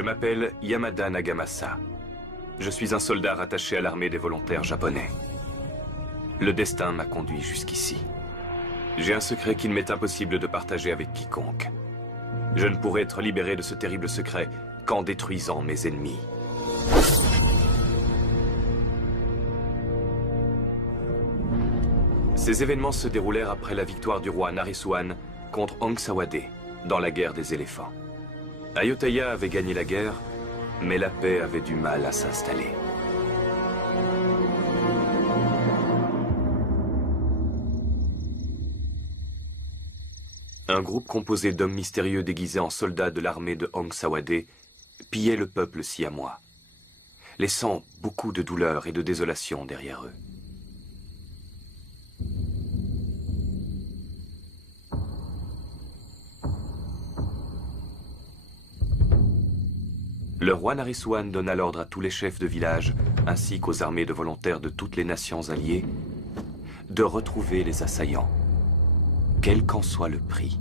Je m'appelle Yamada Nagamasa. Je suis un soldat rattaché à l'armée des volontaires japonais. Le destin m'a conduit jusqu'ici. J'ai un secret qu'il m'est impossible de partager avec quiconque. Je ne pourrai être libéré de ce terrible secret qu'en détruisant mes ennemis. Ces événements se déroulèrent après la victoire du roi Naresuan contre Ong Sawade dans la guerre des éléphants. Ayutthaya avait gagné la guerre, mais la paix avait du mal à s'installer. Un groupe composé d'hommes mystérieux déguisés en soldats de l'armée de Ong Sawade pillait le peuple siamois, laissant beaucoup de douleur et de désolation derrière eux. Le roi Naresuan donna l'ordre à tous les chefs de village, ainsi qu'aux armées de volontaires de toutes les nations alliées, de retrouver les assaillants, quel qu'en soit le prix.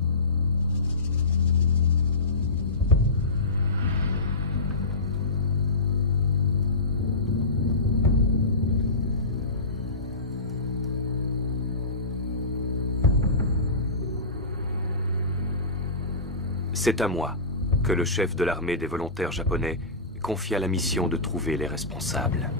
C'est à moi que le chef de l'armée des volontaires japonais confia la mission de trouver les responsables.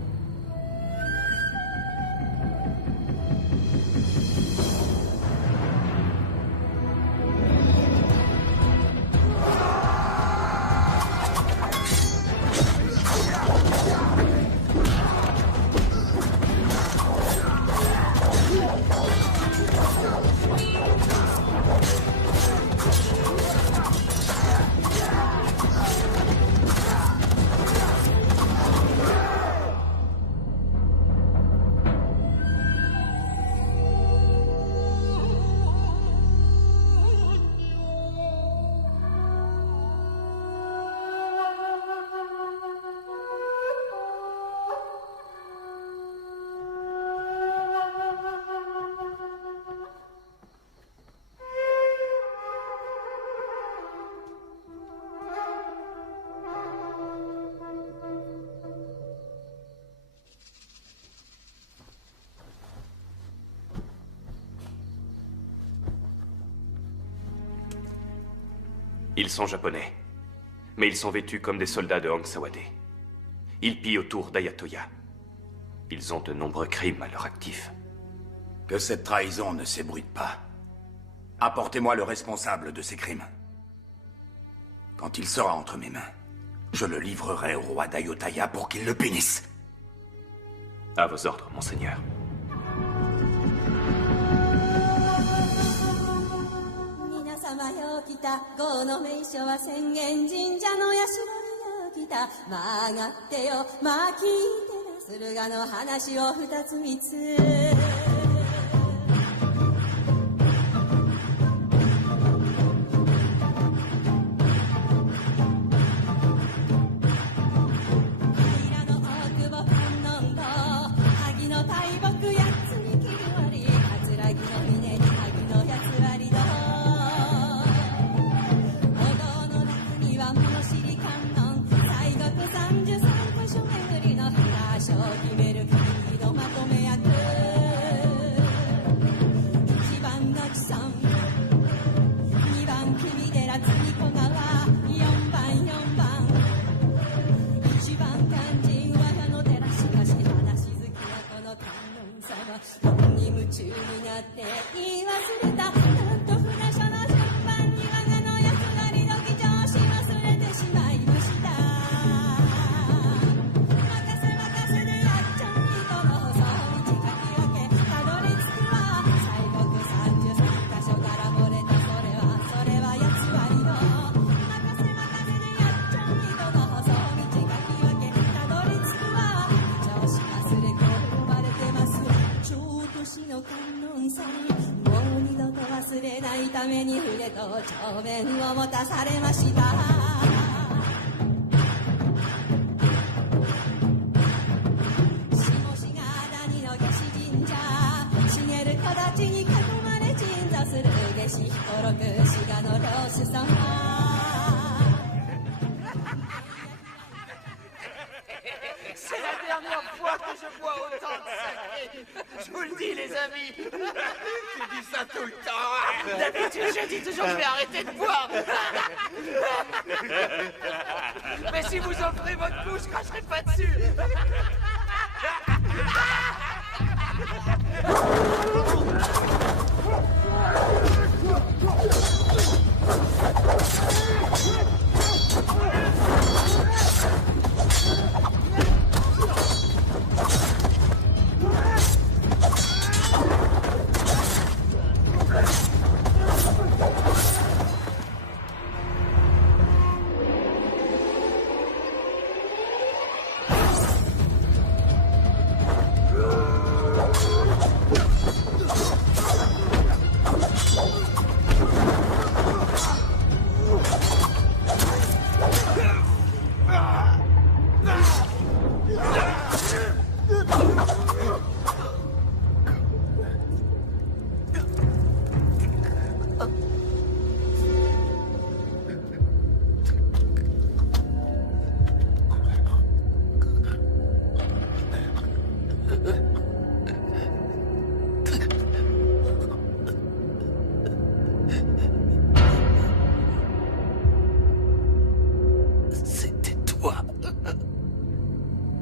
Ils sont japonais, mais ils sont vêtus comme des soldats de Ong Sawade. Ils pillent autour d'Ayutthaya. Ils ont de nombreux crimes à leur actif. Que cette trahison ne s'ébruite pas. Apportez-moi le responsable de ces crimes. Quand il sera entre mes mains, je le livrerai au roi d'Ayutthaya pour qu'il le punisse. À vos ordres, monseigneur. 様よ来た郷の名所は浅間神社の社によ来た曲がってよまあ聞いてな駿河の話を二つ三つに夢中になって言い忘れたなんと船所の順番にために筆と帳面を持たされました下志賀谷の下志神社茂る木立に囲まれ鎮座する下志彦六志賀の老子様C'est la dernière fois que je bois autant de saké. Je vous le dis, les amis. Tu dis ça tout le temps. D'habitude, je dis toujours que je vais arrêter de boire. Mais si vous offrez votre coup, je cracherai pas dessus.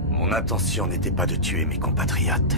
Mon intention n'était pas de tuer mes compatriotes.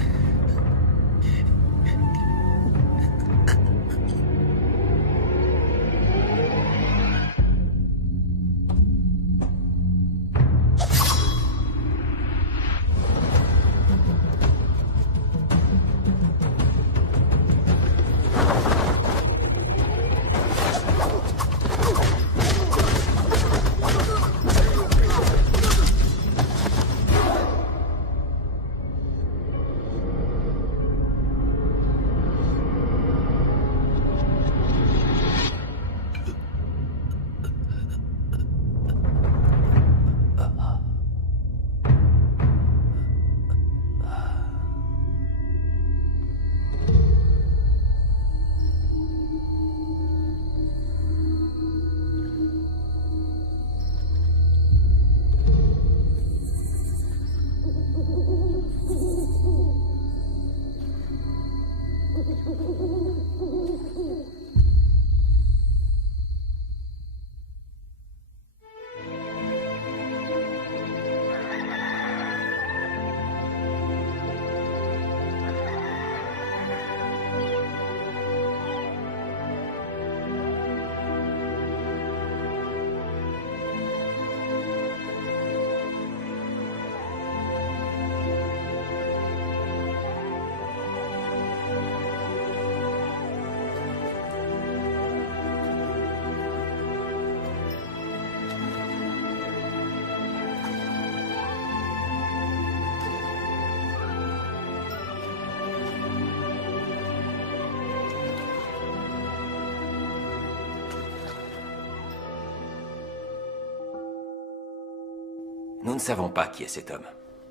Nous ne savons pas qui est cet homme.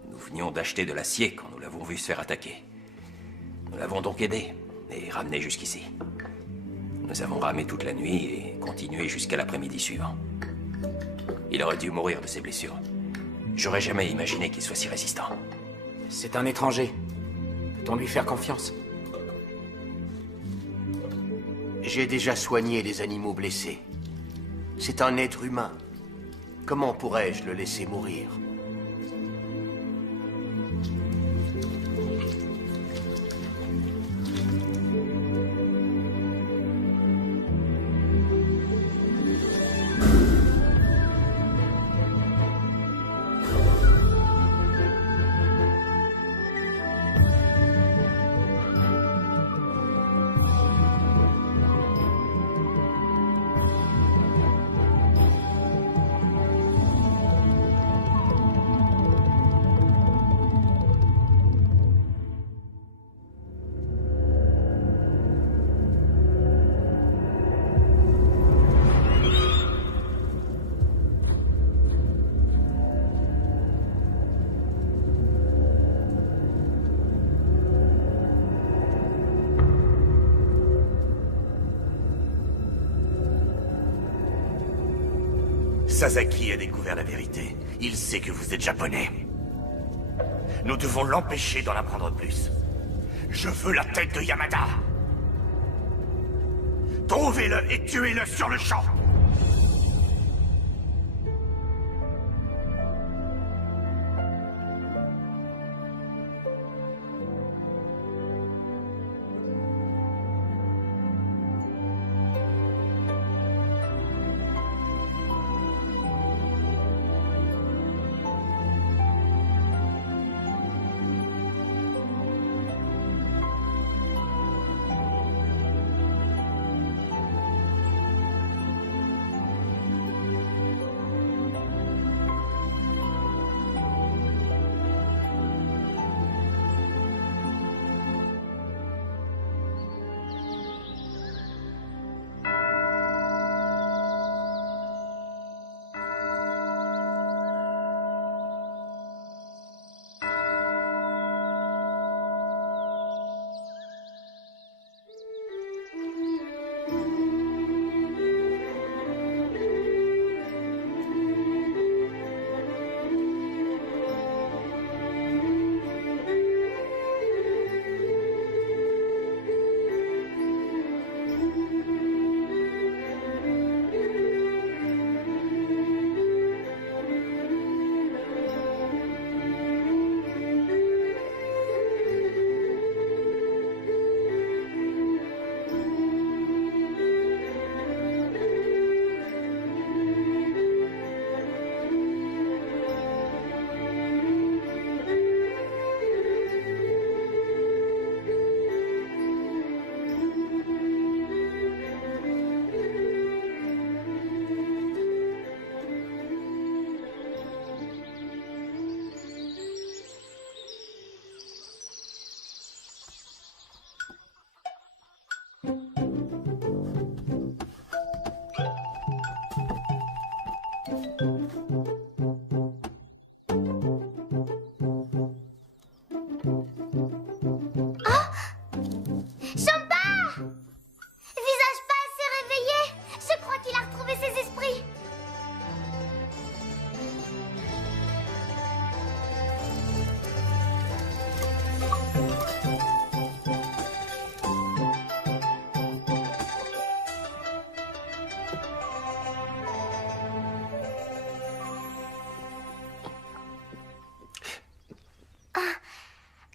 Nous venions d'acheter de l'acier quand nous l'avons vu se faire attaquer. Nous l'avons donc aidé et ramené jusqu'ici. Nous avons ramé toute la nuit et continué jusqu'à l'après-midi suivant. Il aurait dû mourir de ses blessures. J'aurais jamais imaginé qu'il soit si résistant. C'est un étranger. Peut-on lui faire confiance? J'ai déjà soigné des animaux blessés. C'est un être humain. Comment pourrais-je le laisser mourir? Sasaki a découvert la vérité. Il sait que vous êtes japonais. Nous devons l'empêcher d'en apprendre plus. Je veux la tête de Yamada. Trouvez-le et tuez-le sur le champ.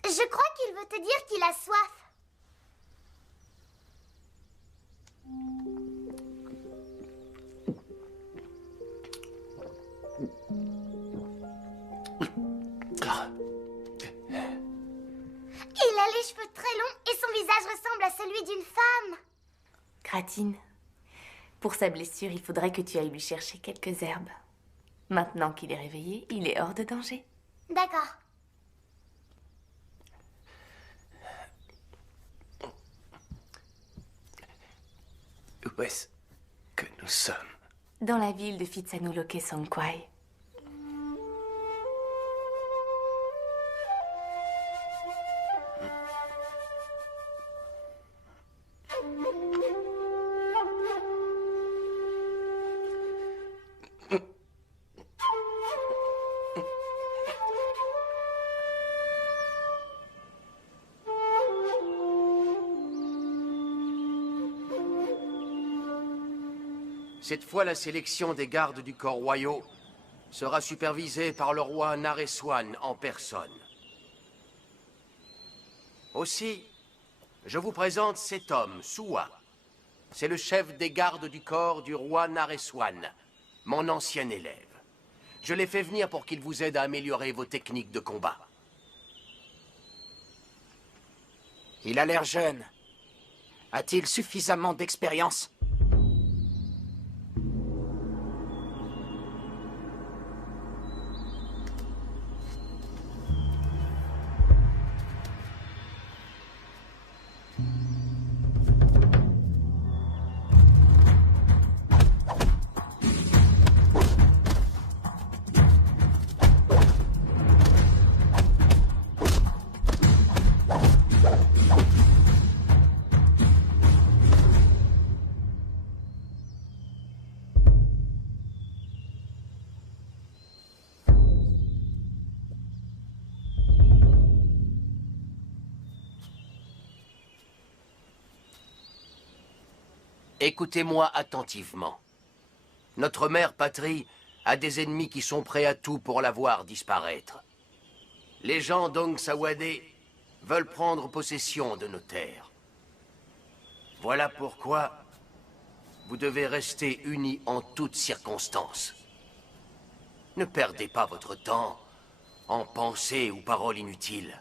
Je crois qu'il veut te dire qu'il a soif. Il a les cheveux très longs et son visage ressemble à celui d'une femme. Gratine, pour sa blessure, il faudrait que tu ailles lui chercher quelques herbes. Maintenant qu'il est réveillé, il est hors de danger. D'accord. Où est-ce que nous sommes? Dans la ville de Phitsanulok Songkwai. Cette fois, la sélection des gardes du corps royaux sera supervisée par le roi Naresuan en personne. Aussi, je vous présente cet homme, Suwa. C'est le chef des gardes du corps du roi Naresuan, mon ancien élève. Je l'ai fait venir pour qu'il vous aide à améliorer vos techniques de combat. Il a l'air jeune. A-t-il suffisamment d'expérience ? Écoutez-moi attentivement. Notre mère patrie a des ennemis qui sont prêts à tout pour la voir disparaître. Les gens d'Ong Sawade veulent prendre possession de nos terres. Voilà pourquoi vous devez rester unis en toutes circonstances. Ne perdez pas votre temps en pensées ou paroles inutiles.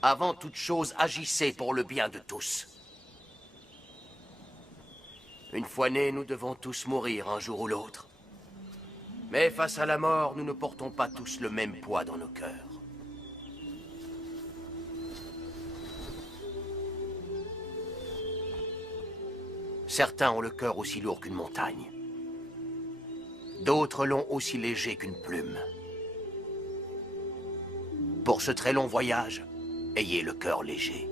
Avant toute chose, agissez pour le bien de tous. Une fois nés, nous devons tous mourir un jour ou l'autre. Mais face à la mort, nous ne portons pas tous le même poids dans nos cœurs. Certains ont le cœur aussi lourd qu'une montagne. D'autres l'ont aussi léger qu'une plume. Pour ce très long voyage, ayez le cœur léger.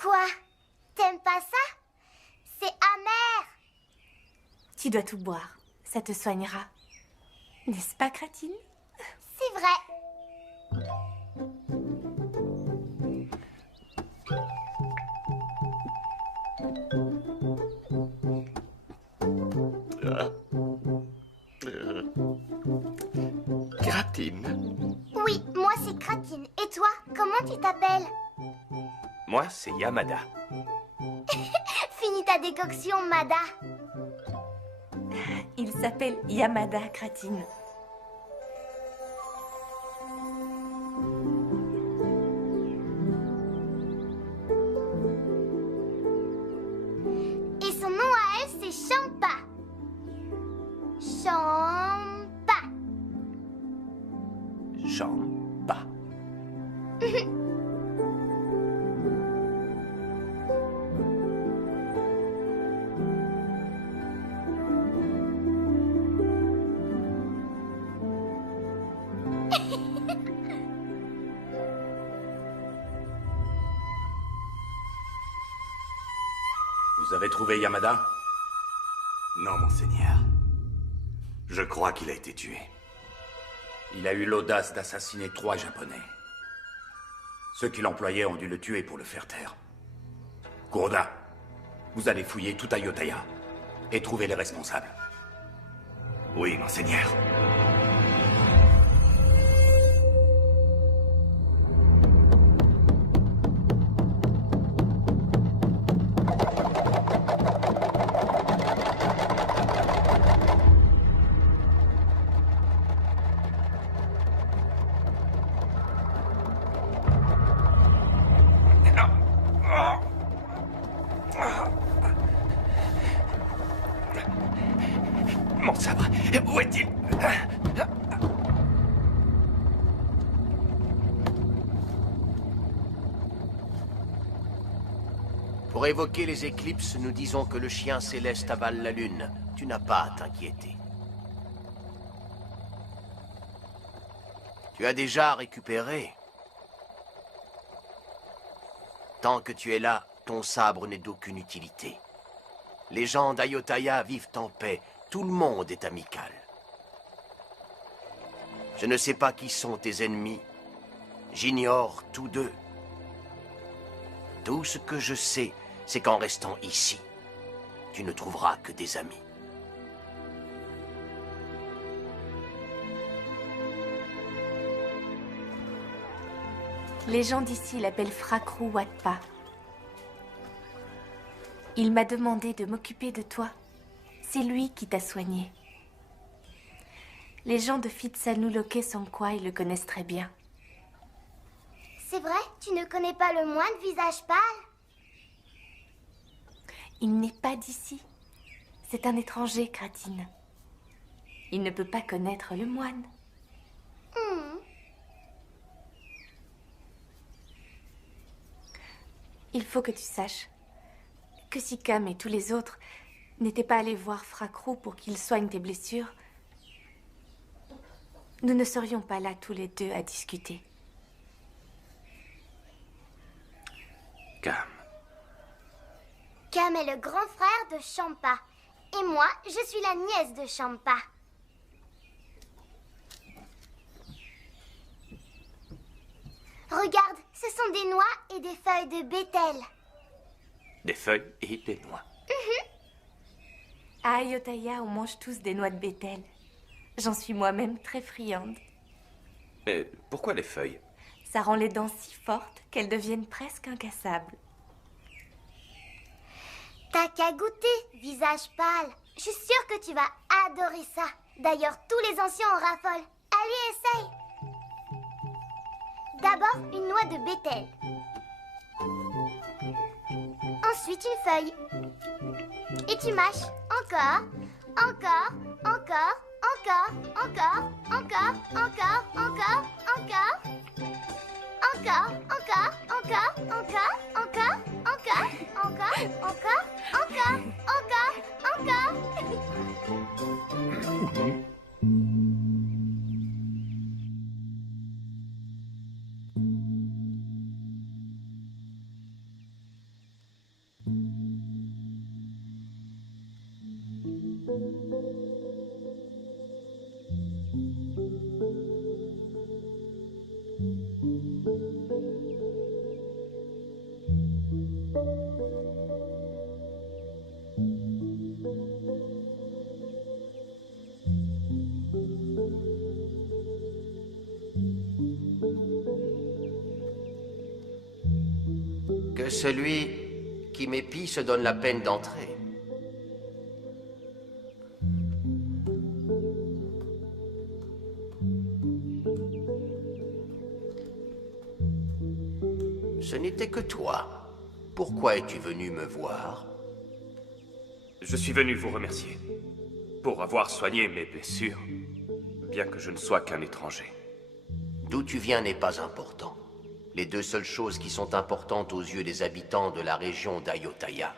Quoi? T'aimes pas ça? C'est amer. Tu dois tout boire. Ça te soignera. N'est-ce pas, Cratine? C'est vrai. Cratine. Oui, moi c'est Cratine. Et toi, comment tu t'appelles? Moi, c'est Yamada. Finis ta décoction, Mada. Il s'appelle Yamada, Cratine. Et son nom à elle, c'est Champa. Champa. Champa. Vous avez trouvé Yamada? Non, monseigneur. Je crois qu'il a été tué. Il a eu l'audace d'assassiner 3 Japonais. Ceux qui l'employaient ont dû le tuer pour le faire taire. Kuroda, vous allez fouiller tout Ayutthaya et trouver les responsables. Oui, monseigneur. Mon sabre, où est-il? Pour évoquer les éclipses, nous disons que le chien céleste avale la lune. Tu n'as pas à t'inquiéter. Tu as déjà récupéré. Tant que tu es là, ton sabre n'est d'aucune utilité. Les gens d'Ayutthaya vivent en paix. Tout le monde est amical. Je ne sais pas qui sont tes ennemis. J'ignore tous deux. Tout ce que je sais, c'est qu'en restant ici, tu ne trouveras que des amis. Les gens d'ici l'appellent Frakrou Watpa. Il m'a demandé de m'occuper de toi. C'est lui qui t'a soigné. Les gens de Phitsanulok Songkwai le connaissent très bien. C'est vrai? Tu ne connais pas le moine visage pâle? Il n'est pas d'ici. C'est un étranger, Kratine. Il ne peut pas connaître le moine. Il faut que tu saches que si Cam et tous les autres n'étaient pas allés voir Frakrou pour qu'il soigne tes blessures, nous ne serions pas là tous les deux à discuter. Cam. Cam est le grand frère de Champa. Et moi, je suis la nièce de Champa. Regarde, ce sont des noix et des feuilles de bétel. Des feuilles et des noix. À Ayutthaya, on mange tous des noix de bétel. J'en suis moi-même très friande. Mais pourquoi les feuilles? Ça rend les dents si fortes qu'elles deviennent presque incassables. T'as qu'à goûter, visage pâle. Je suis sûre que tu vas adorer ça. D'ailleurs, tous les anciens en raffolent. Allez, essaye. D'abord, une noix de bétel. Ensuite, une feuille. Et tu mâches. Encore, encore, encore, encore, encore, encore, encore, encore, encore. Encore, encore, encore, encore, encore, encore, encore, encore, encore, encore, encore. Que celui qui m'épie se donne la peine d'entrer. Ce n'était que toi. Pourquoi es-tu venu me voir? Je suis venu vous remercier pour avoir soigné mes blessures, bien que je ne sois qu'un étranger. D'où tu viens n'est pas important. Les deux seules choses qui sont importantes aux yeux des habitants de la région d'Ayutthaya,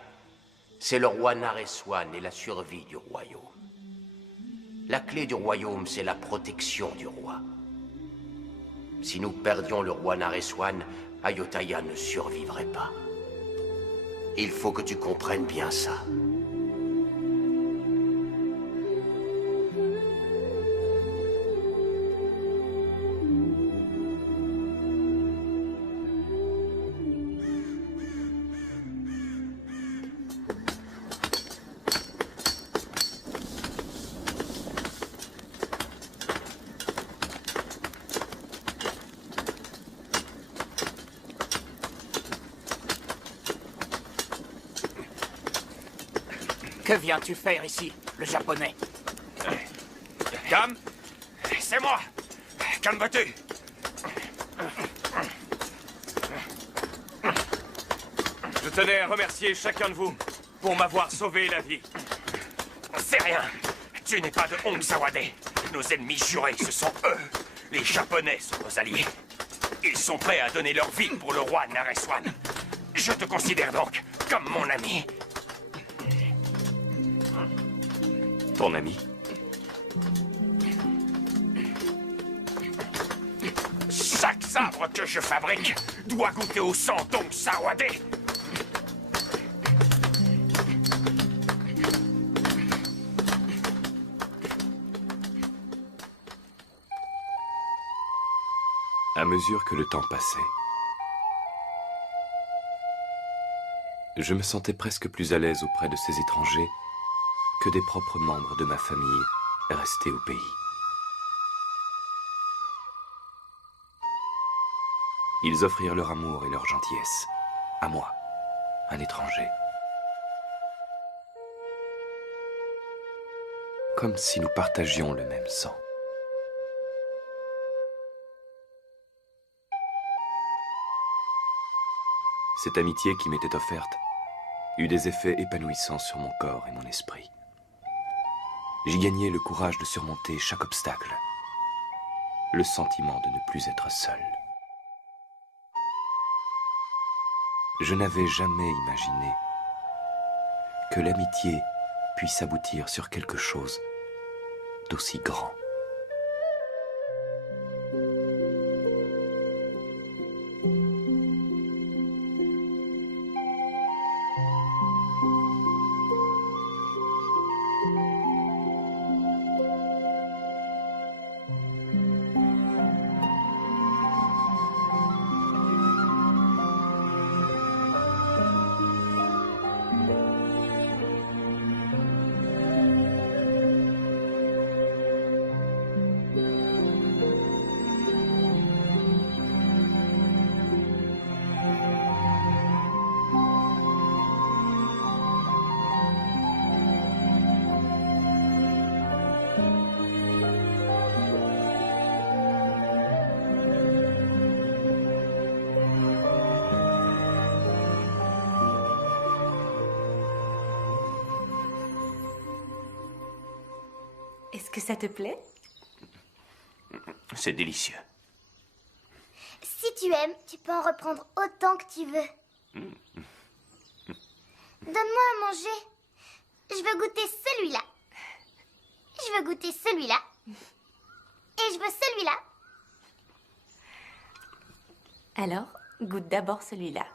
c'est le roi Nareswan et la survie du royaume. La clé du royaume, c'est la protection du roi. Si nous perdions le roi Nareswan, Ayutthaya ne survivrait pas. Il faut que tu comprennes bien ça. Que viens-tu faire ici, le japonais? Cam, c'est moi. Calme-toi. Je tenais à remercier chacun de vous pour m'avoir sauvé la vie. C'est rien. Tu n'es pas de Hong Sawade. Nos ennemis jurés, ce sont eux. Les Japonais sont nos alliés. Ils sont prêts à donner leur vie pour le roi Nareswan. Je te considère donc comme mon ami. Ton ami? Chaque sabre que je fabrique doit goûter au sang d'Hong Sawade. À mesure que le temps passait, je me sentais presque plus à l'aise auprès de ces étrangers que des propres membres de ma famille restés au pays. Ils offrirent leur amour et leur gentillesse à moi, un étranger. Comme si nous partagions le même sang. Cette amitié qui m'était offerte eut des effets épanouissants sur mon corps et mon esprit. J'y gagnai le courage de surmonter chaque obstacle, le sentiment de ne plus être seul. Je n'avais jamais imaginé que l'amitié puisse aboutir sur quelque chose d'aussi grand. Est-ce que ça te plaît? C'est délicieux. Si tu aimes, tu peux en reprendre autant que tu veux. Donne-moi à manger. Je veux goûter celui-là. Je veux goûter celui-là. Et je veux celui-là. Alors, goûte d'abord celui-là.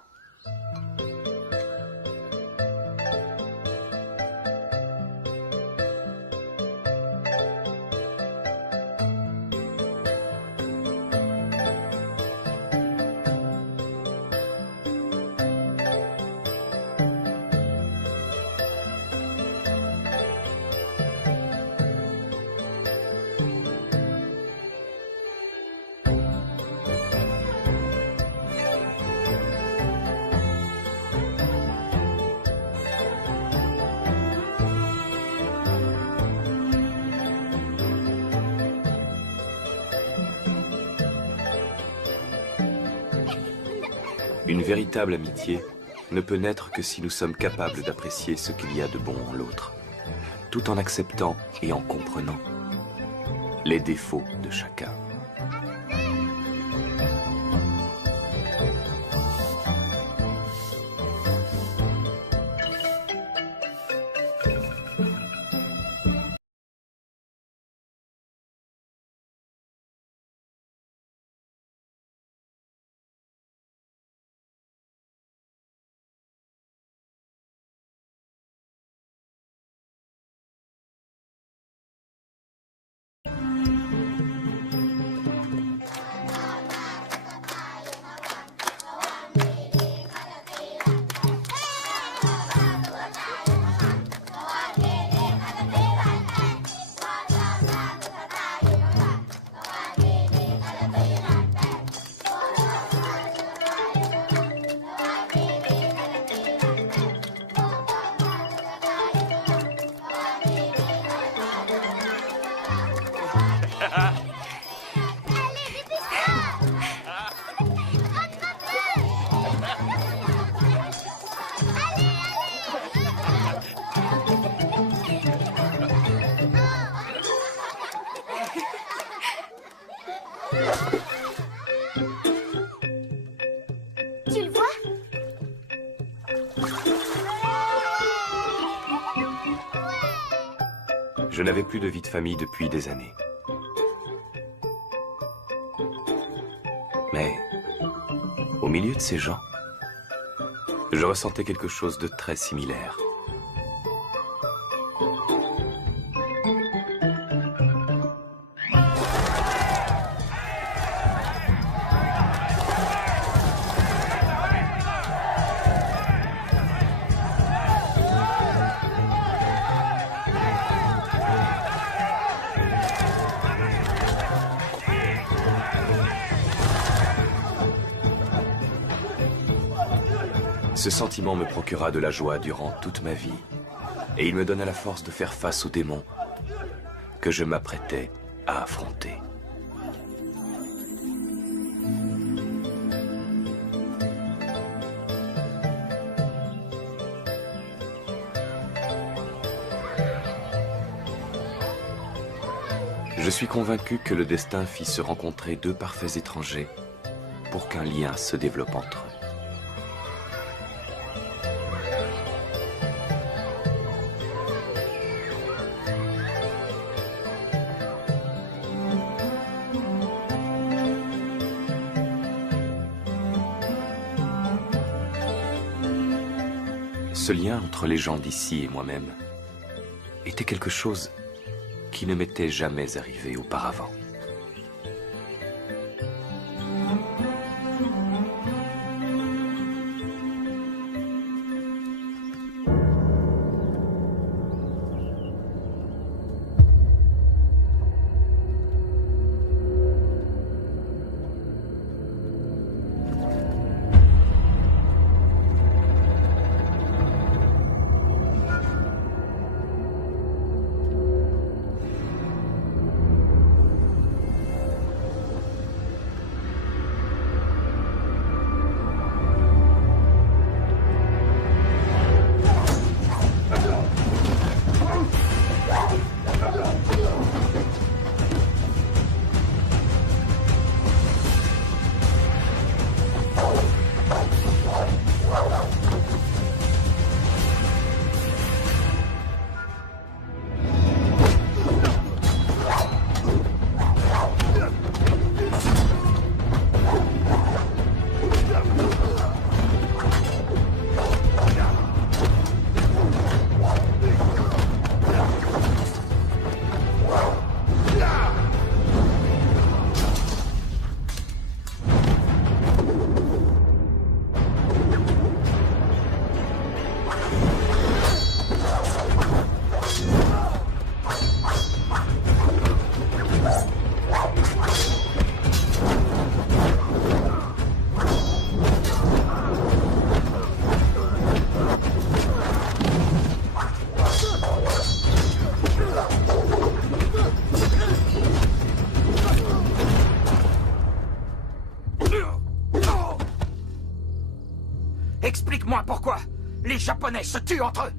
Une véritable amitié ne peut naître que si nous sommes capables d'apprécier ce qu'il y a de bon en l'autre, tout en acceptant et en comprenant les défauts de chacun. Tu le vois? Je n'avais plus de vie de famille depuis des années. Mais, au milieu de ces gens, je ressentais quelque chose de très similaire. Ce sentiment me procura de la joie durant toute ma vie, et il me donna la force de faire face aux démons que je m'apprêtais à affronter. Je suis convaincu que le destin fit se rencontrer deux parfaits étrangers pour qu'un lien se développe entre eux. Ce lien entre les gens d'ici et moi-même était quelque chose qui ne m'était jamais arrivé auparavant. Explique-moi pourquoi les Japonais se tuent entre eux.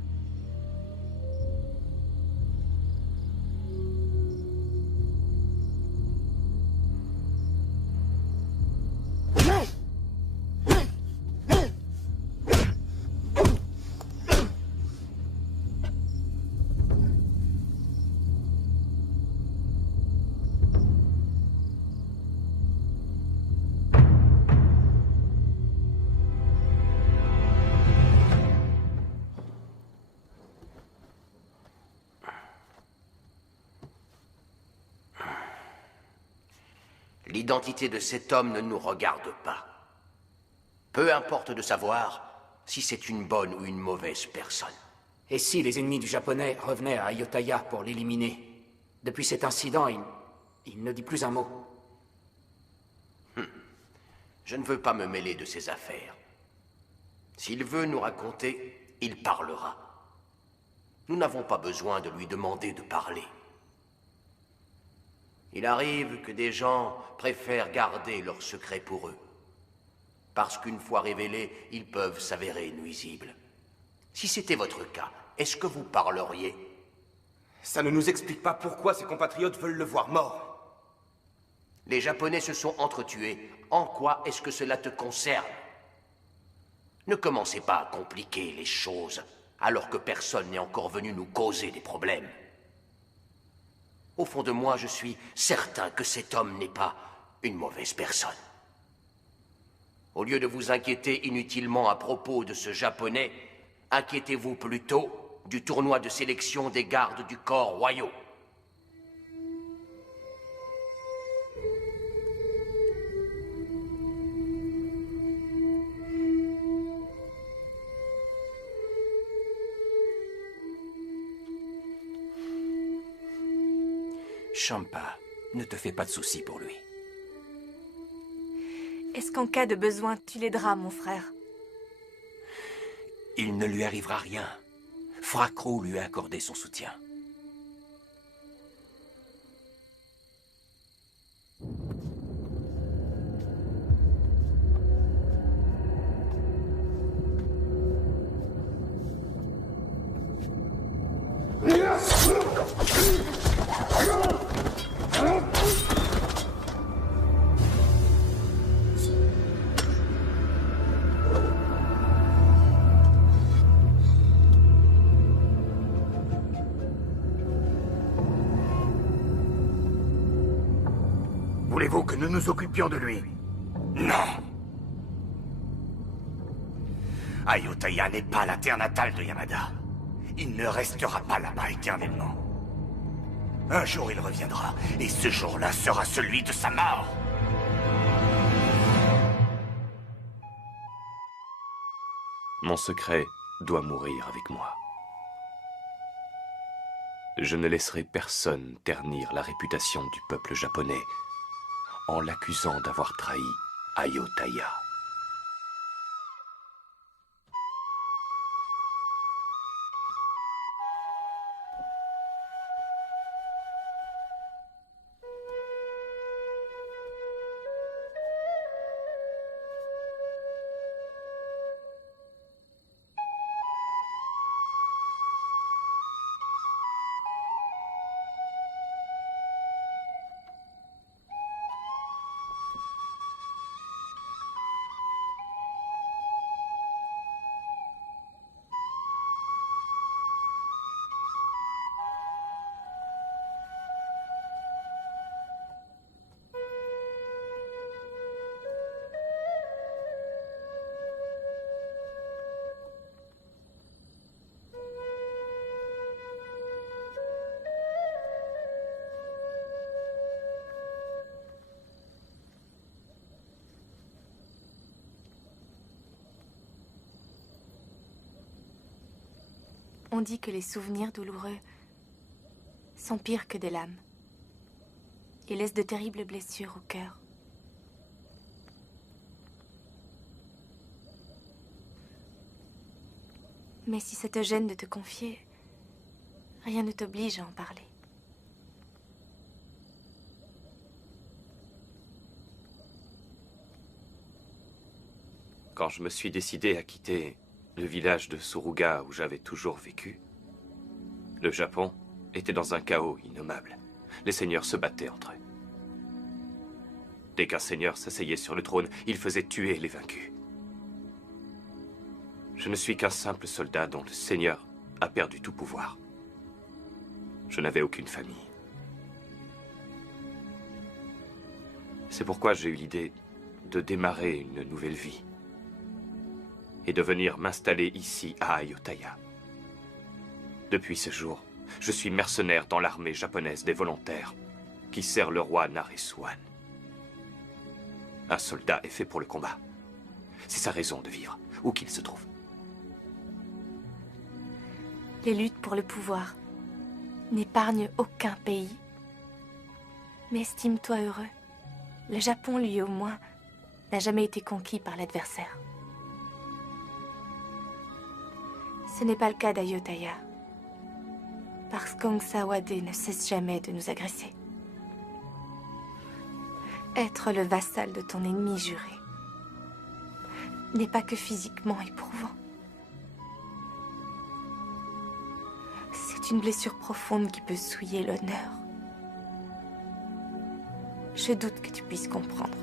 L'identité de cet homme ne nous regarde pas. Peu importe de savoir si c'est une bonne ou une mauvaise personne. Et si les ennemis du Japonais revenaient à Ayutthaya pour l'éliminer? Depuis cet incident, il ne dit plus un mot. Je ne veux pas me mêler de ses affaires. S'il veut nous raconter, il parlera. Nous n'avons pas besoin de lui demander de parler. Il arrive que des gens préfèrent garder leurs secrets pour eux. Parce qu'une fois révélés, ils peuvent s'avérer nuisibles. Si c'était votre cas, est-ce que vous parleriez? Ça ne nous explique pas pourquoi ses compatriotes veulent le voir mort. Les Japonais se sont entretués. En quoi est-ce que cela te concerne? Ne commencez pas à compliquer les choses, alors que personne n'est encore venu nous causer des problèmes. Au fond de moi, je suis certain que cet homme n'est pas une mauvaise personne. Au lieu de vous inquiéter inutilement à propos de ce Japonais, inquiétez-vous plutôt du tournoi de sélection des gardes du corps royaux. Champa, ne te fais pas de soucis pour lui. Est-ce qu'en cas de besoin, tu l'aideras, mon frère? Il ne lui arrivera rien. Fracro lui a accordé son soutien. Voulez-vous que nous nous occupions de lui? Non. Ayutthaya n'est pas la terre natale de Yamada. Il ne restera pas là-bas éternellement. Un jour il reviendra, et ce jour-là sera celui de sa mort. Mon secret doit mourir avec moi. Je ne laisserai personne ternir la réputation du peuple japonais en l'accusant d'avoir trahi Ayutthaya. On dit que les souvenirs douloureux sont pires que des lames et laissent de terribles blessures au cœur. Mais si ça te gêne de te confier, rien ne t'oblige à en parler. Quand je me suis décidé à quitter le village de Suruga où j'avais toujours vécu, le Japon était dans un chaos innommable. Les seigneurs se battaient entre eux. Dès qu'un seigneur s'asseyait sur le trône, il faisait tuer les vaincus. Je ne suis qu'un simple soldat dont le seigneur a perdu tout pouvoir. Je n'avais aucune famille. C'est pourquoi j'ai eu l'idée de démarrer une nouvelle vie et de venir m'installer ici à Ayutthaya. Depuis ce jour, je suis mercenaire dans l'armée japonaise des volontaires qui sert le roi Naresuan. Un soldat est fait pour le combat. C'est sa raison de vivre, où qu'il se trouve. Les luttes pour le pouvoir n'épargnent aucun pays. Mais estime-toi heureux. Le Japon, lui au moins, n'a jamais été conquis par l'adversaire. Ce n'est pas le cas d'Ayutthaya, parce qu'Ong Sawade ne cesse jamais de nous agresser. Être le vassal de ton ennemi juré n'est pas que physiquement éprouvant. C'est une blessure profonde qui peut souiller l'honneur. Je doute que tu puisses comprendre.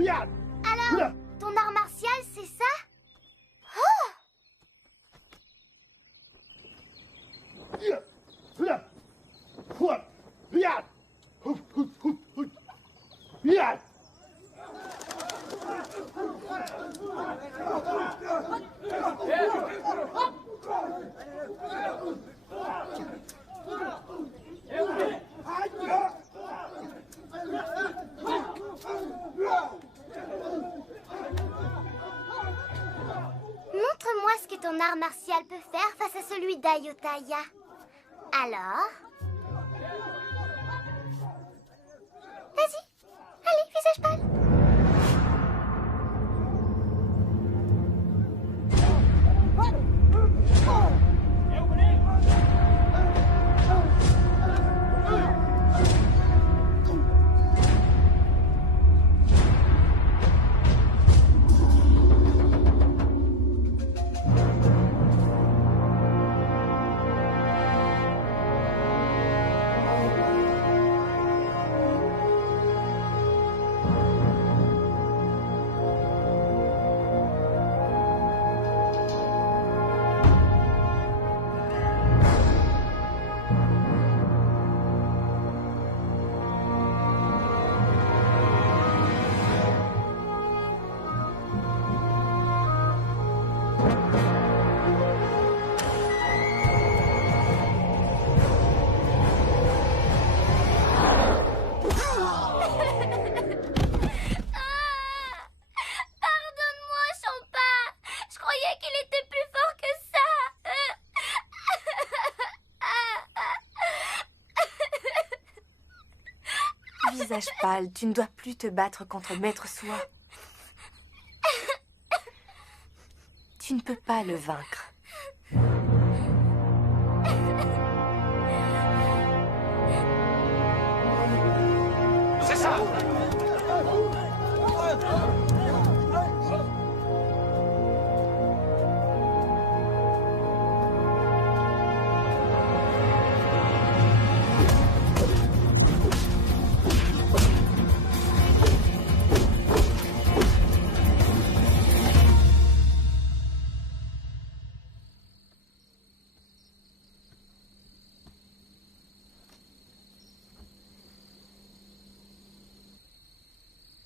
Alors, ton art martial, c'est ça? Oh! Montre-moi ce que ton art martial peut faire face à celui d'Ayutthaya. Alors? Vas-y, allez, visage pâle. Visage pâle, tu ne dois plus te battre contre Maître Soi. Tu ne peux pas le vaincre. C'est ça!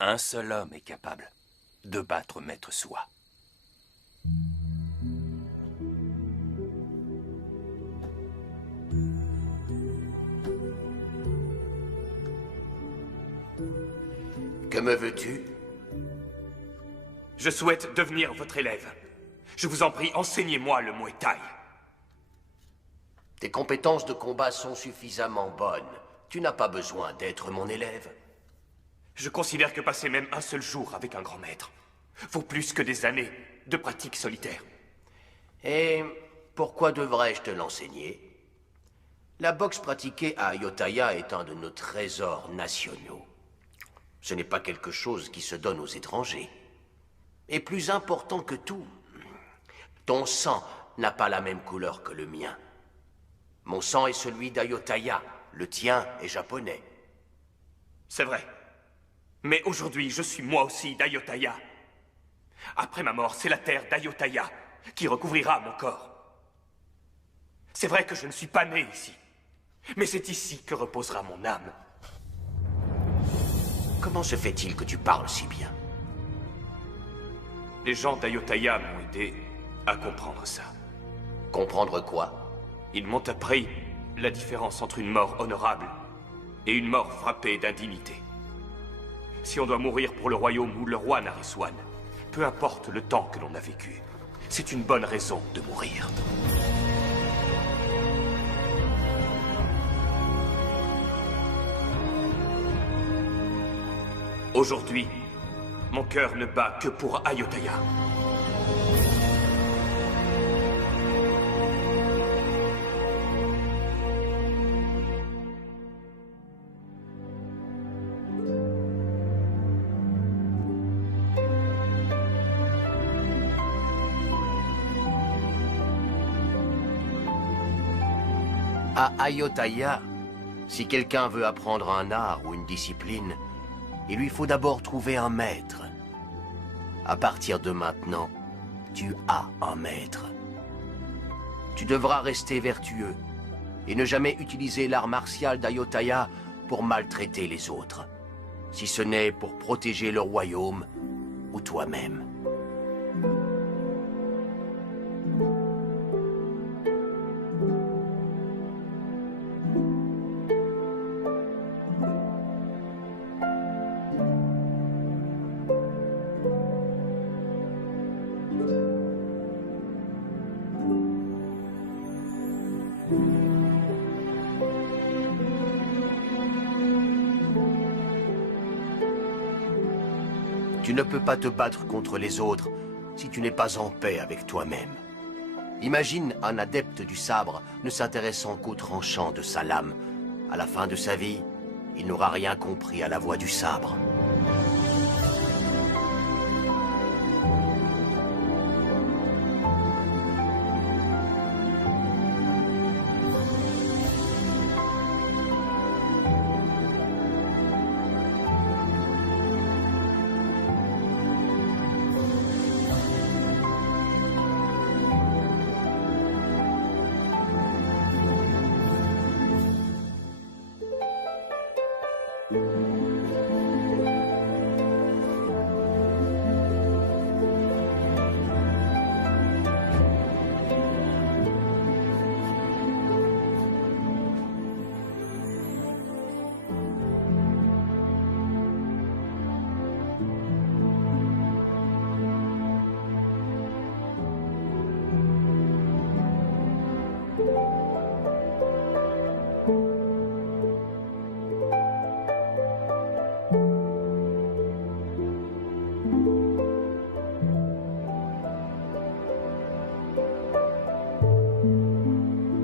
Un seul homme est capable de battre Maître Soi. Que me veux-tu? Je souhaite devenir votre élève. Je vous en prie, enseignez-moi le Muay Thai. Tes compétences de combat sont suffisamment bonnes. Tu n'as pas besoin d'être mon élève. Je considère que passer même un seul jour avec un grand maître vaut plus que des années de pratique solitaire. Et pourquoi devrais-je te l'enseigner? La boxe pratiquée à Ayutthaya est un de nos trésors nationaux. Ce n'est pas quelque chose qui se donne aux étrangers. Et plus important que tout, ton sang n'a pas la même couleur que le mien. Mon sang est celui d'Ayutthaya, le tien est japonais. C'est vrai. Mais aujourd'hui, je suis moi aussi d'Ayutthaya. Après ma mort, c'est la terre d'Ayutthaya qui recouvrira mon corps. C'est vrai que je ne suis pas né ici, mais c'est ici que reposera mon âme. Comment se fait-il que tu parles si bien? Les gens d'Ayutthaya m'ont aidé à comprendre ça. Comprendre quoi? Ils m'ont appris la différence entre une mort honorable et une mort frappée d'indignité. Si on doit mourir pour le royaume ou le roi Naresuan, peu importe le temps que l'on a vécu, c'est une bonne raison de mourir. Aujourd'hui, mon cœur ne bat que pour Ayutthaya. À Ayutthaya, si quelqu'un veut apprendre un art ou une discipline, il lui faut d'abord trouver un maître. À partir de maintenant, tu as un maître. Tu devras rester vertueux et ne jamais utiliser l'art martial d'Ayutthaya pour maltraiter les autres, si ce n'est pour protéger le royaume ou toi-même. Tu ne peux pas te battre contre les autres si tu n'es pas en paix avec toi-même. Imagine un adepte du sabre ne s'intéressant qu'au tranchant de sa lame. À la fin de sa vie, il n'aura rien compris à la voie du sabre.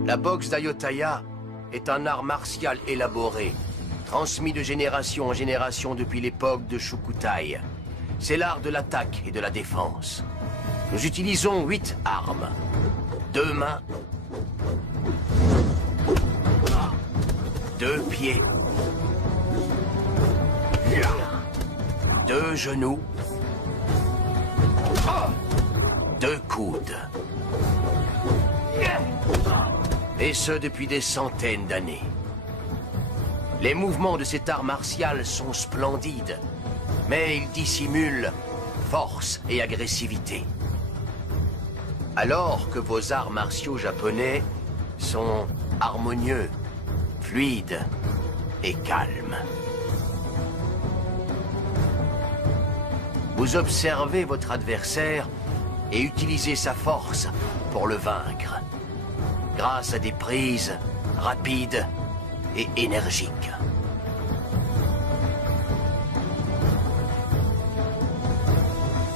La boxe d'Ayutthaya est un art martial élaboré, transmis de génération en génération depuis l'époque de Shukutai. C'est l'art de l'attaque et de la défense. Nous utilisons 8 armes. 2 mains, 2 pieds, 2 genoux, 2 coudes. Et ce depuis des centaines d'années. Les mouvements de cet art martial sont splendides, mais ils dissimulent force et agressivité. Alors que vos arts martiaux japonais sont harmonieux, fluides et calmes. Vous observez votre adversaire et utilisez sa force pour le vaincre, grâce à des prises rapides et énergiques.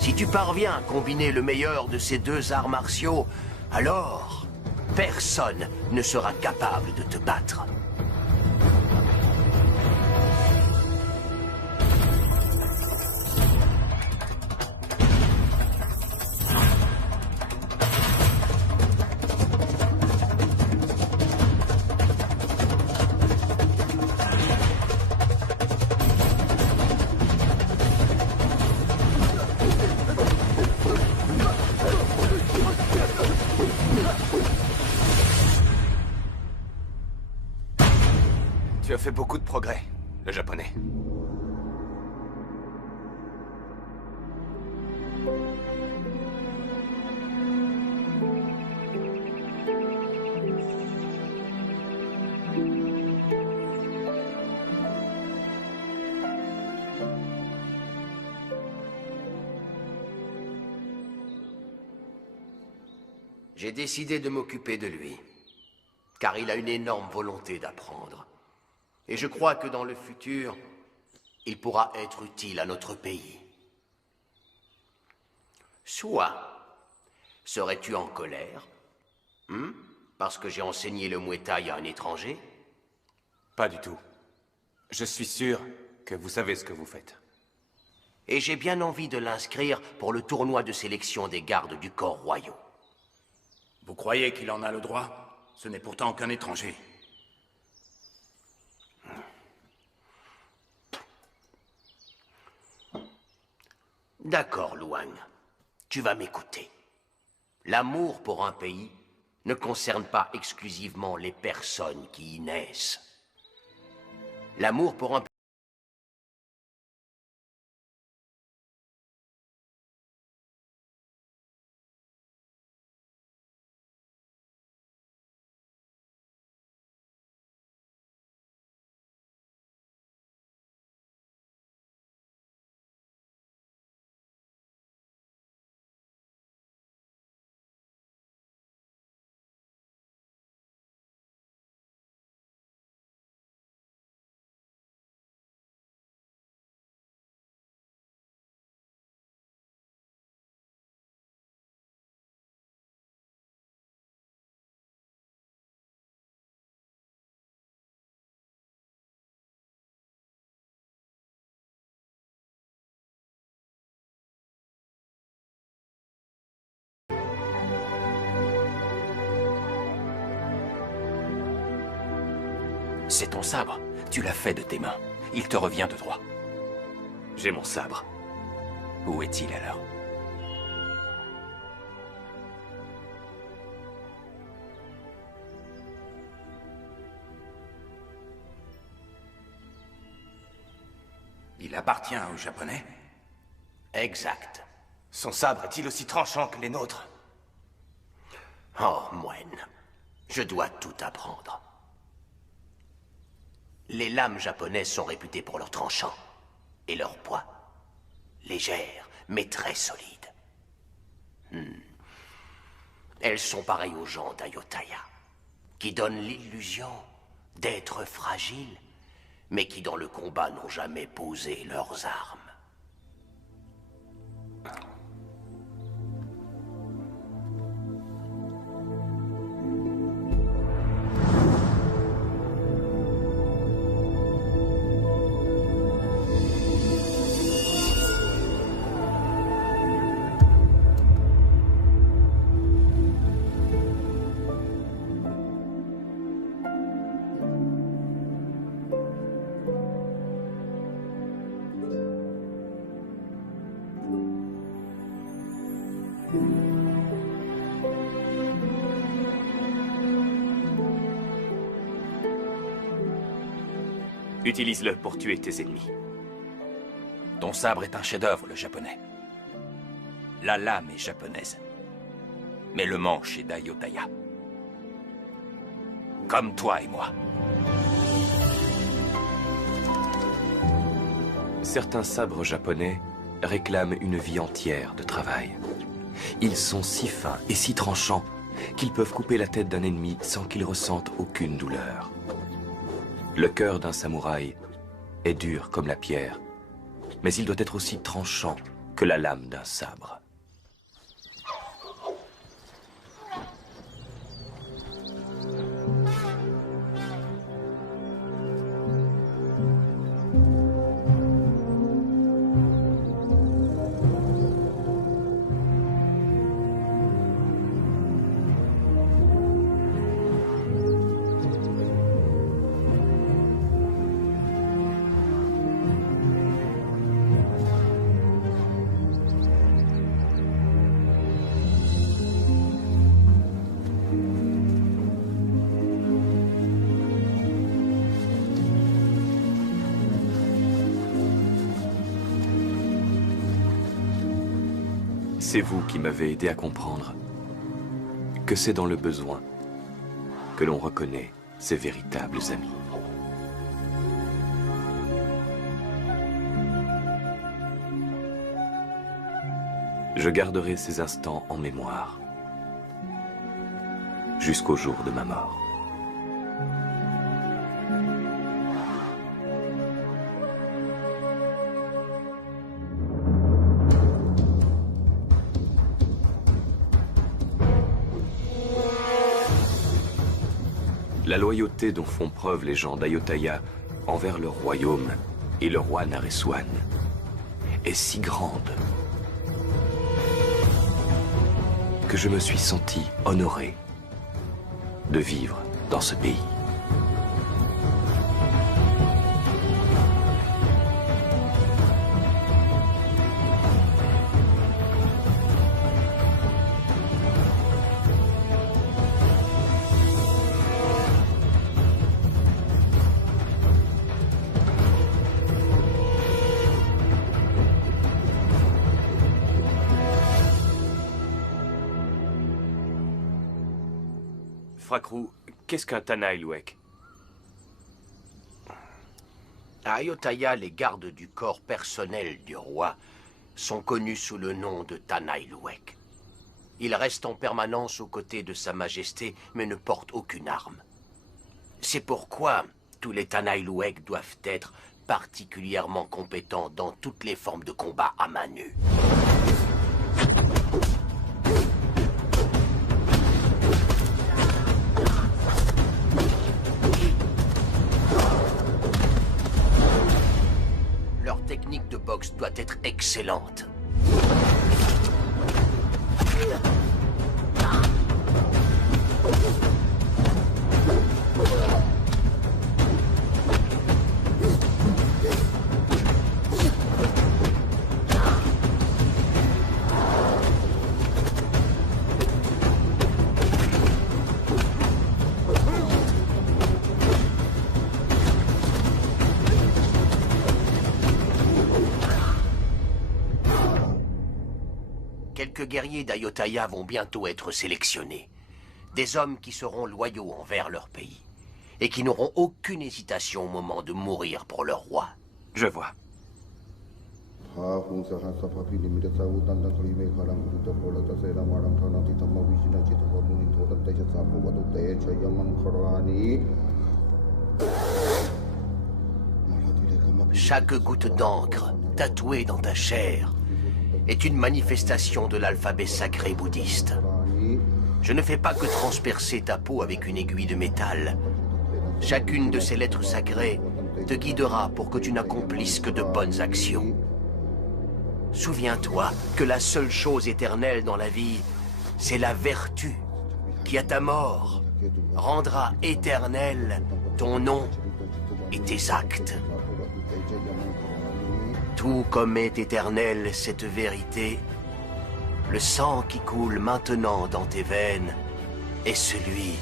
Si tu parviens à combiner le meilleur de ces 2 arts martiaux, alors personne ne sera capable de te battre. Tu as fait beaucoup de progrès, le japonais. J'ai décidé de m'occuper de lui, car il a une énorme volonté d'apprendre. Et je crois que dans le futur, il pourra être utile à notre pays. Soit, serais-tu en colère parce que j'ai enseigné le Muay Thai à un étranger? Pas du tout. Je suis sûr que vous savez ce que vous faites. Et j'ai bien envie de l'inscrire pour le tournoi de sélection des gardes du corps royaux. Vous croyez qu'il en a le droit? Ce n'est pourtant qu'un étranger. D'accord, Luang. Tu vas m'écouter. L'amour pour un pays ne concerne pas exclusivement les personnes qui y naissent. L'amour pour un pays... C'est ton sabre. Tu l'as fait de tes mains. Il te revient de droit. J'ai mon sabre. Où est-il alors? Il appartient aux Japonais? Exact. Son sabre est-il aussi tranchant que les nôtres? Oh, moine, je dois tout apprendre. Les lames japonaises sont réputées pour leur tranchant et leur poids. Légères, mais très solides. Elles sont pareilles aux gens d'Ayutthaya, qui donnent l'illusion d'être fragiles, mais qui dans le combat n'ont jamais posé leurs armes. Utilise-le pour tuer tes ennemis. Ton sabre est un chef-d'œuvre, le japonais. La lame est japonaise. Mais le manche est d'Ayutthaya. Comme toi et moi. Certains sabres japonais réclament une vie entière de travail. Ils sont si fins et si tranchants qu'ils peuvent couper la tête d'un ennemi sans qu'il ressente aucune douleur. Le cœur d'un samouraï est dur comme la pierre, mais il doit être aussi tranchant que la lame d'un sabre. C'est vous qui m'avez aidé à comprendre que c'est dans le besoin que l'on reconnaît ses véritables amis. Je garderai ces instants en mémoire jusqu'au jour de ma mort. La loyauté dont font preuve les gens d'Ayutthaya envers leur royaume et le roi Naresuan est si grande que je me suis senti honoré de vivre dans ce pays. Frakrou, qu'est-ce qu'un Tanaï Luek? À Ayutthaya, les gardes du corps personnel du roi sont connus sous le nom de Tanaï Luek. Ils restent en permanence aux côtés de Sa Majesté, mais ne portent aucune arme. C'est pourquoi tous les Tanaï Luek doivent être particulièrement compétents dans toutes les formes de combat à main nue. Leur technique de boxe doit être excellente. Quelques guerriers d'Ayutthaya vont bientôt être sélectionnés. Des hommes qui seront loyaux envers leur pays et qui n'auront aucune hésitation au moment de mourir pour leur roi. Je vois. Chaque goutte d'encre tatouée dans ta chair est une manifestation de l'alphabet sacré bouddhiste. Je ne fais pas que transpercer ta peau avec une aiguille de métal. Chacune de ces lettres sacrées te guidera pour que tu n'accomplisses que de bonnes actions. Souviens-toi que la seule chose éternelle dans la vie, c'est la vertu qui, à ta mort, rendra éternel ton nom et tes actes. Tout comme est éternelle cette vérité, le sang qui coule maintenant dans tes veines est celui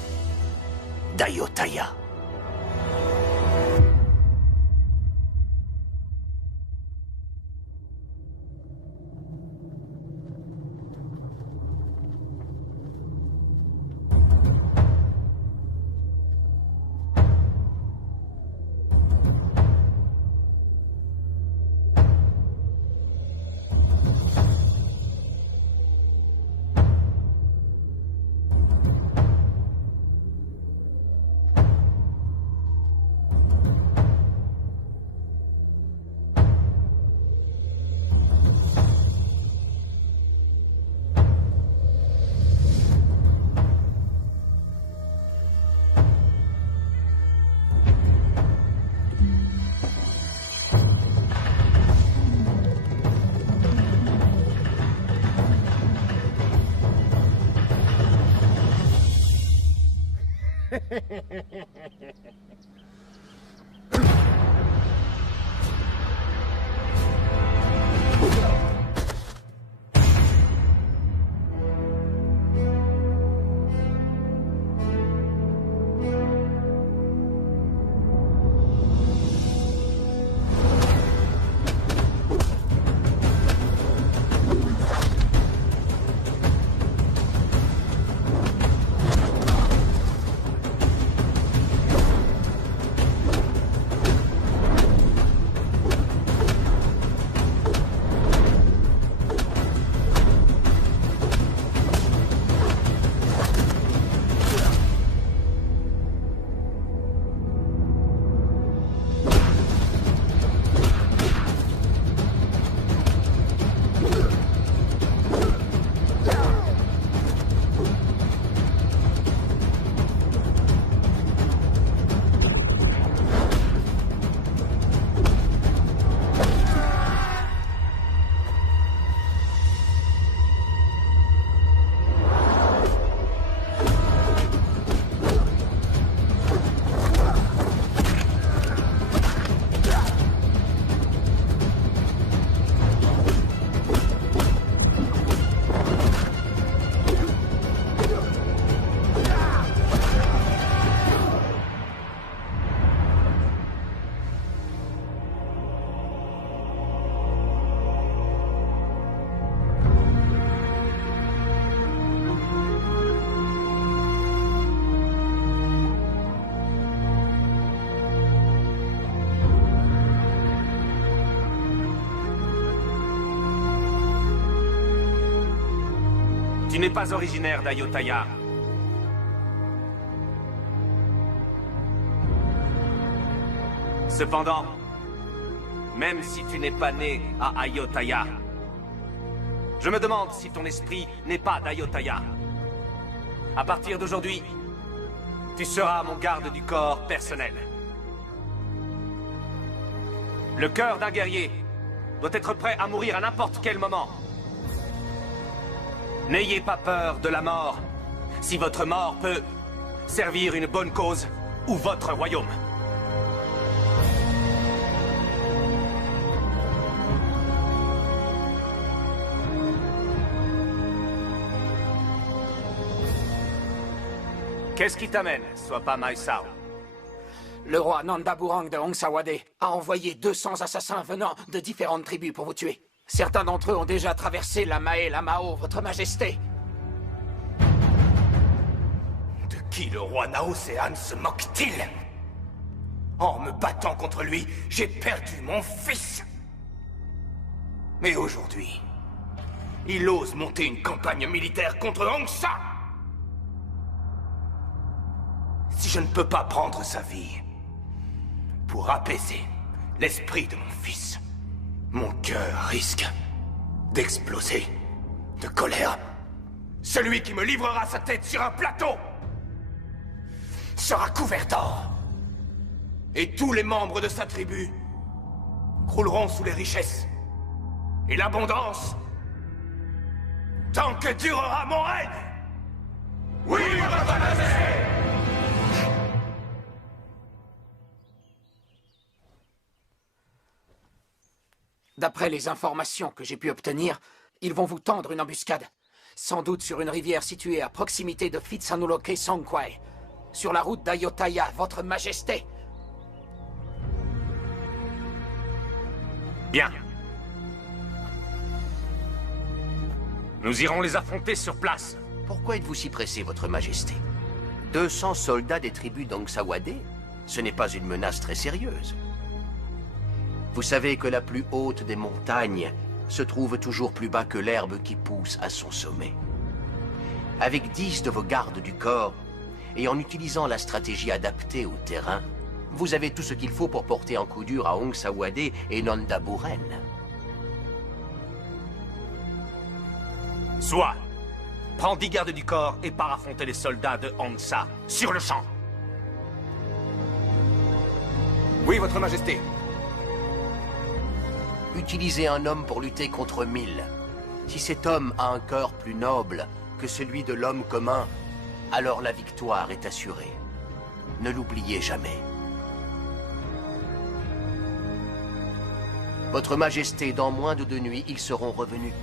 d'Ayutthaya. Tu n'es pas originaire d'Ayutthaya. Cependant, même si tu n'es pas né à Ayutthaya, je me demande si ton esprit n'est pas d'Ayutthaya. À partir d'aujourd'hui, tu seras mon garde du corps personnel. Le cœur d'un guerrier doit être prêt à mourir à n'importe quel moment. N'ayez pas peur de la mort, si votre mort peut servir une bonne cause ou votre royaume. Qu'est-ce qui t'amène, sois pas Mai Sao? Le roi Nandaburang de Hongsawade a envoyé 200 assassins venant de différentes tribus pour vous tuer. Certains d'entre eux ont déjà traversé la Mae et la Mao, votre majesté. De qui le roi Naosean se moque-t-il? En me battant contre lui, j'ai perdu mon fils. Mais aujourd'hui, il ose monter une campagne militaire contre Hongsa. Si je ne peux pas prendre sa vie pour apaiser l'esprit de mon fils, mon cœur risque d'exploser de colère. Celui qui me livrera sa tête sur un plateau sera couvert d'or. Et tous les membres de sa tribu crouleront sous les richesses et l'abondance tant que durera mon règne. Oui, votre majesté! D'après les informations que j'ai pu obtenir, ils vont vous tendre une embuscade. Sans doute sur une rivière située à proximité de Phitsanulok Songkhwai. Sur la route d'Ayutthaya, votre majesté. Bien. Nous irons les affronter sur place. Pourquoi êtes-vous si pressé, votre majesté? 200 soldats des tribus d'Hongsawade? Ce n'est pas une menace très sérieuse. Vous savez que la plus haute des montagnes se trouve toujours plus bas que l'herbe qui pousse à son sommet. Avec 10 de vos gardes du corps, et en utilisant la stratégie adaptée au terrain, vous avez tout ce qu'il faut pour porter un coup dur à Hongsawade et Nandaburen. Soit, prends 10 gardes du corps et pars affronter les soldats de Hongsa, sur le champ. Oui, votre majesté. Utilisez un homme pour lutter contre 1000. Si cet homme a un cœur plus noble que celui de l'homme commun, alors la victoire est assurée. Ne l'oubliez jamais. Votre Majesté, dans moins de 2 nuits, ils seront revenus.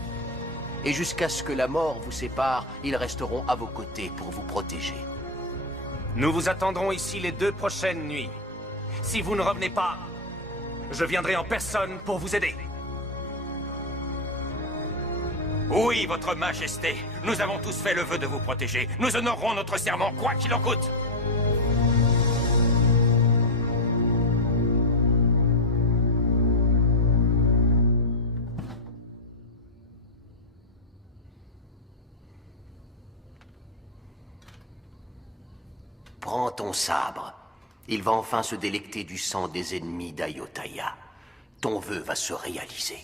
Et jusqu'à ce que la mort vous sépare, ils resteront à vos côtés pour vous protéger. Nous vous attendrons ici les 2 prochaines nuits. Si vous ne revenez pas, je viendrai en personne pour vous aider. Oui, votre majesté. Nous avons tous fait le vœu de vous protéger. Nous honorerons notre serment, quoi qu'il en coûte. Prends ton sabre. Il va enfin se délecter du sang des ennemis d'Ayutthaya. Ton vœu va se réaliser.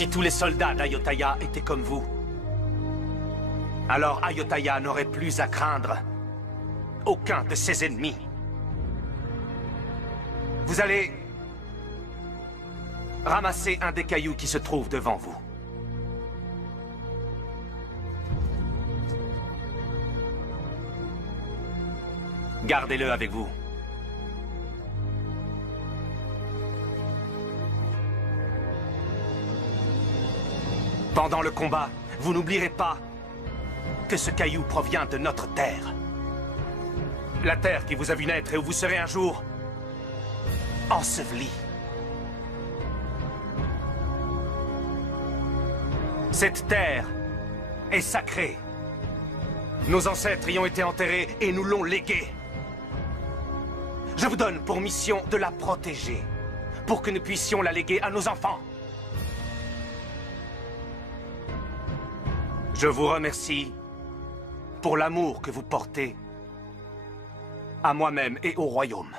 Si tous les soldats d'Ayutthaya étaient comme vous, alors Ayutthaya n'aurait plus à craindre aucun de ses ennemis. Vous allez ramasser un des cailloux qui se trouve devant vous. Gardez-le avec vous. Pendant le combat, vous n'oublierez pas que ce caillou provient de notre terre. La terre qui vous a vu naître et où vous serez un jour enseveli. Cette terre est sacrée. Nos ancêtres y ont été enterrés et nous l'ont léguée. Je vous donne pour mission de la protéger, pour que nous puissions la léguer à nos enfants. Je vous remercie pour l'amour que vous portez à moi-même et au royaume.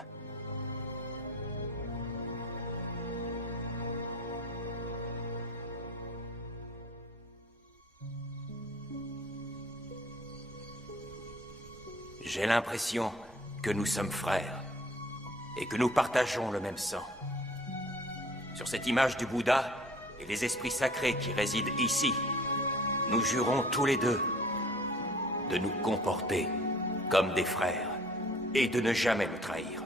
J'ai l'impression que nous sommes frères et que nous partageons le même sang. Sur cette image du Bouddha et les esprits sacrés qui résident ici, nous jurons tous les deux de nous comporter comme des frères et de ne jamais nous trahir.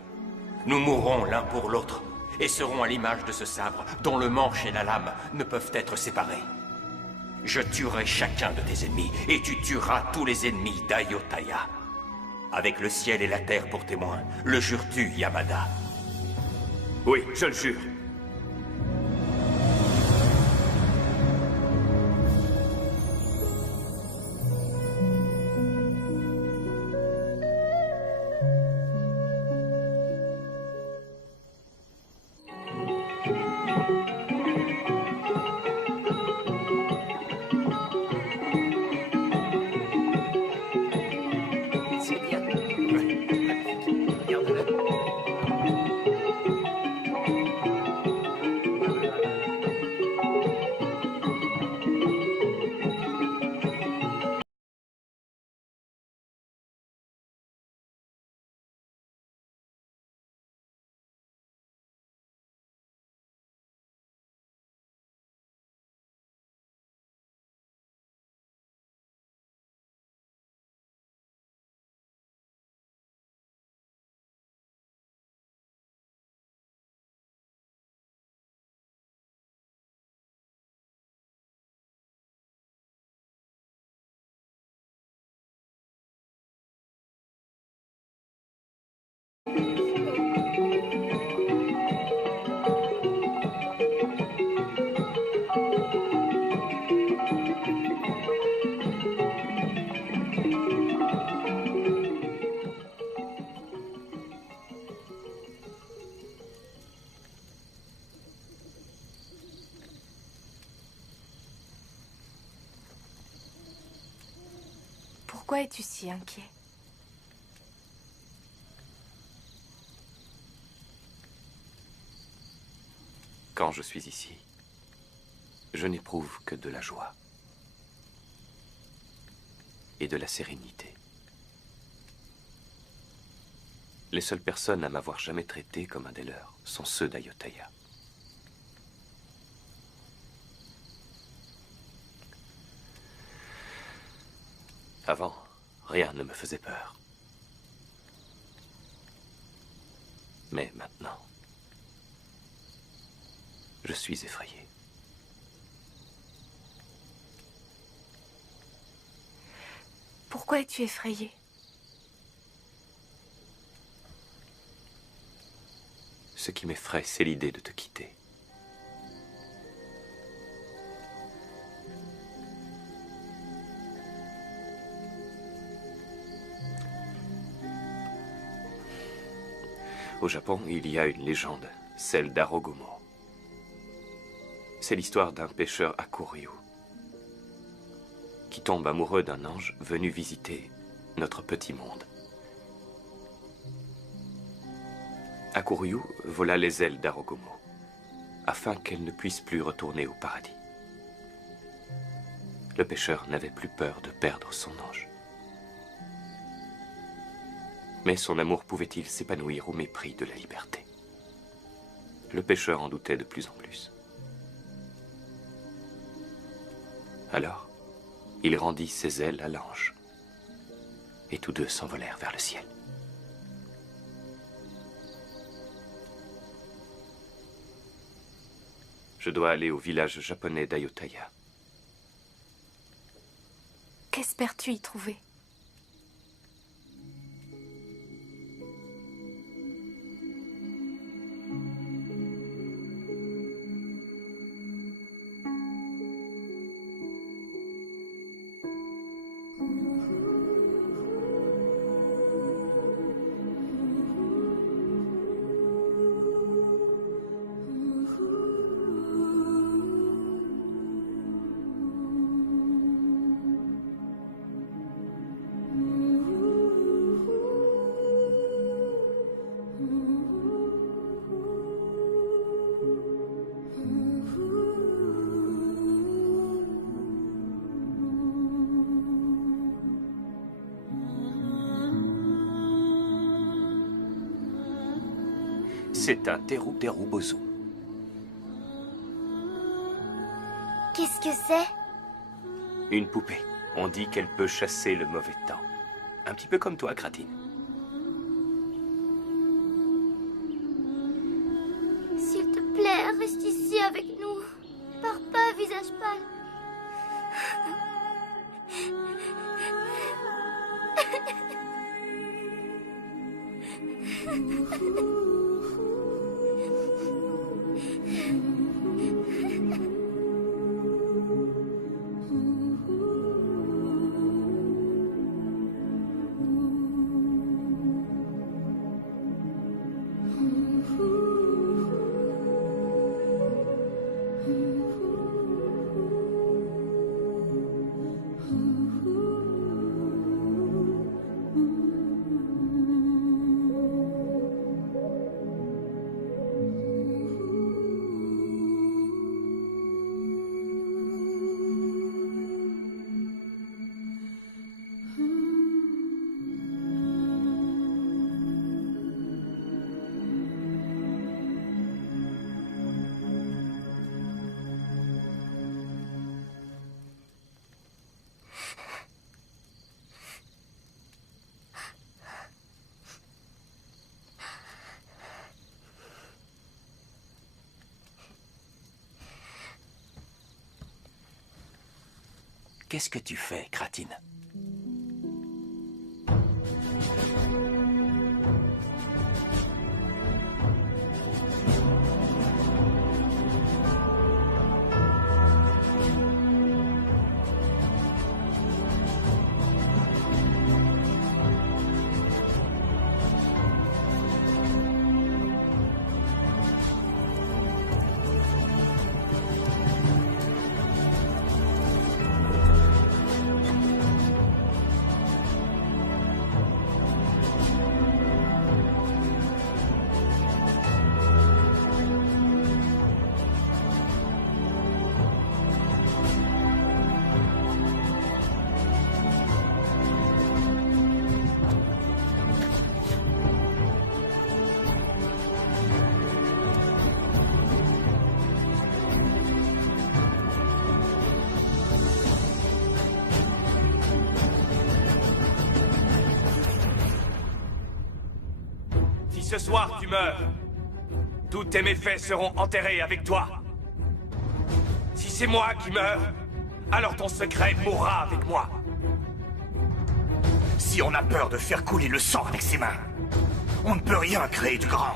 Nous mourrons l'un pour l'autre et serons à l'image de ce sabre dont le manche et la lame ne peuvent être séparés. Je tuerai chacun de tes ennemis et tu tueras tous les ennemis d'Ayutthaya. Avec le ciel et la terre pour témoins, le jures-tu, Yamada? Oui, je le jure. Pourquoi es-tu si inquiet? Quand je suis ici, je n'éprouve que de la joie et de la sérénité. Les seules personnes à m'avoir jamais traité comme un des leurs sont ceux d'Ayutthaya. Avant, rien ne me faisait peur. Mais maintenant, je suis effrayé. Pourquoi es-tu effrayé? Ce qui m'effraie, c'est l'idée de te quitter. Au Japon, il y a une légende, celle d'Arogomo. C'est l'histoire d'un pêcheur Hakuryu qui tombe amoureux d'un ange venu visiter notre petit monde. Hakuryu vola les ailes d'Arogomo afin qu'elle ne puisse plus retourner au paradis. Le pêcheur n'avait plus peur de perdre son ange. Mais son amour pouvait-il s'épanouir au mépris de la liberté? Le pêcheur en doutait de plus en plus. Alors, il rendit ses ailes à l'ange. Et tous deux s'envolèrent vers le ciel. Je dois aller au village japonais d'Ayutthaya. Qu'espères-tu y trouver? C'est un Teru Bozu. Qu'est-ce que c'est? Une poupée. On dit qu'elle peut chasser le mauvais temps. Un petit peu comme toi, Kratine. S'il te plaît, reste ici avec nous. Pars pas, visage pâle. Qu'est-ce que tu fais, Kratine? Ce soir, tu meurs. Tous tes méfaits seront enterrés avec toi. Si c'est moi qui meurs, alors ton secret mourra avec moi. Si on a peur de faire couler le sang avec ses mains, on ne peut rien créer de grand.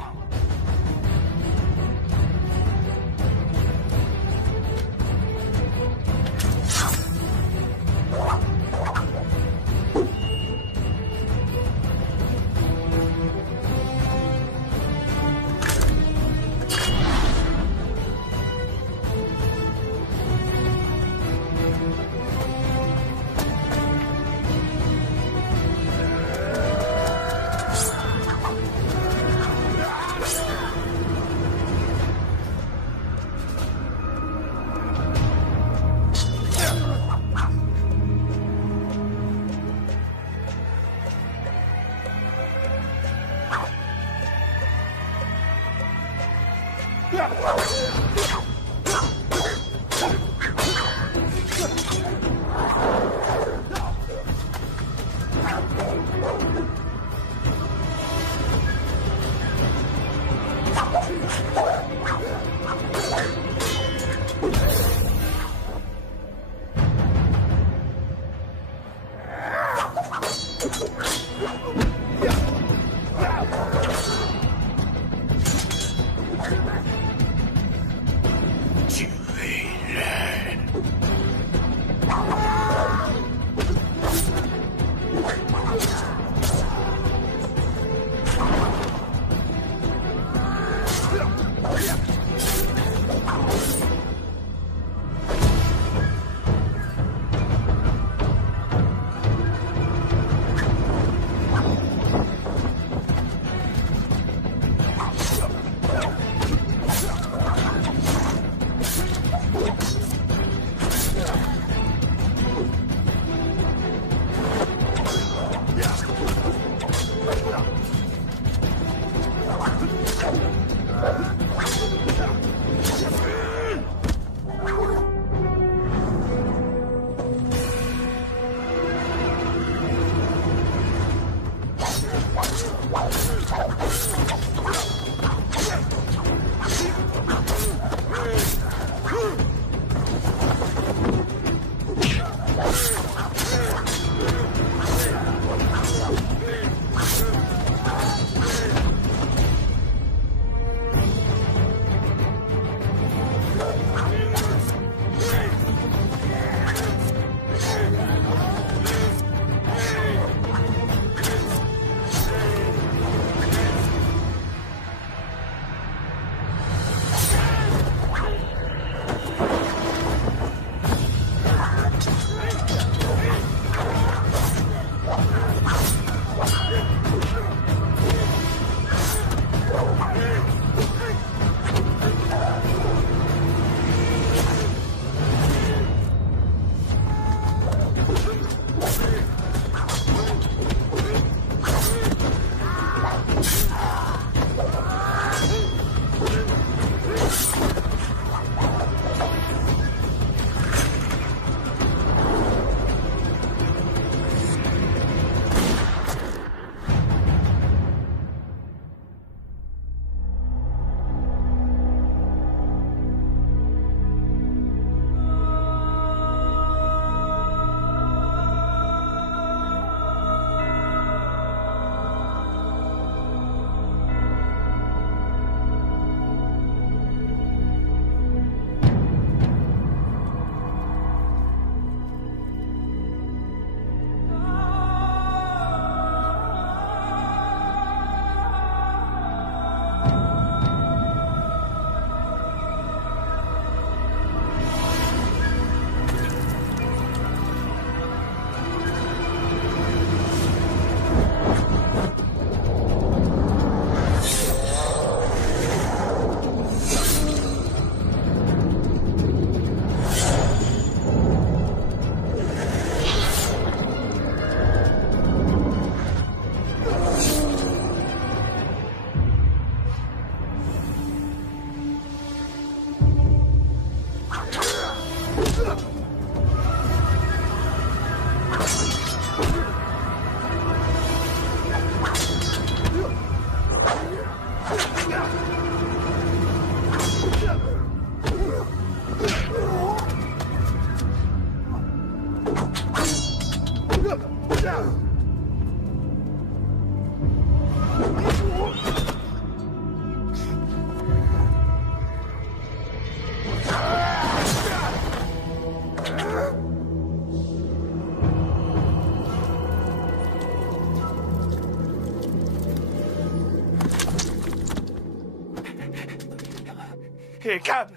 Et Cam!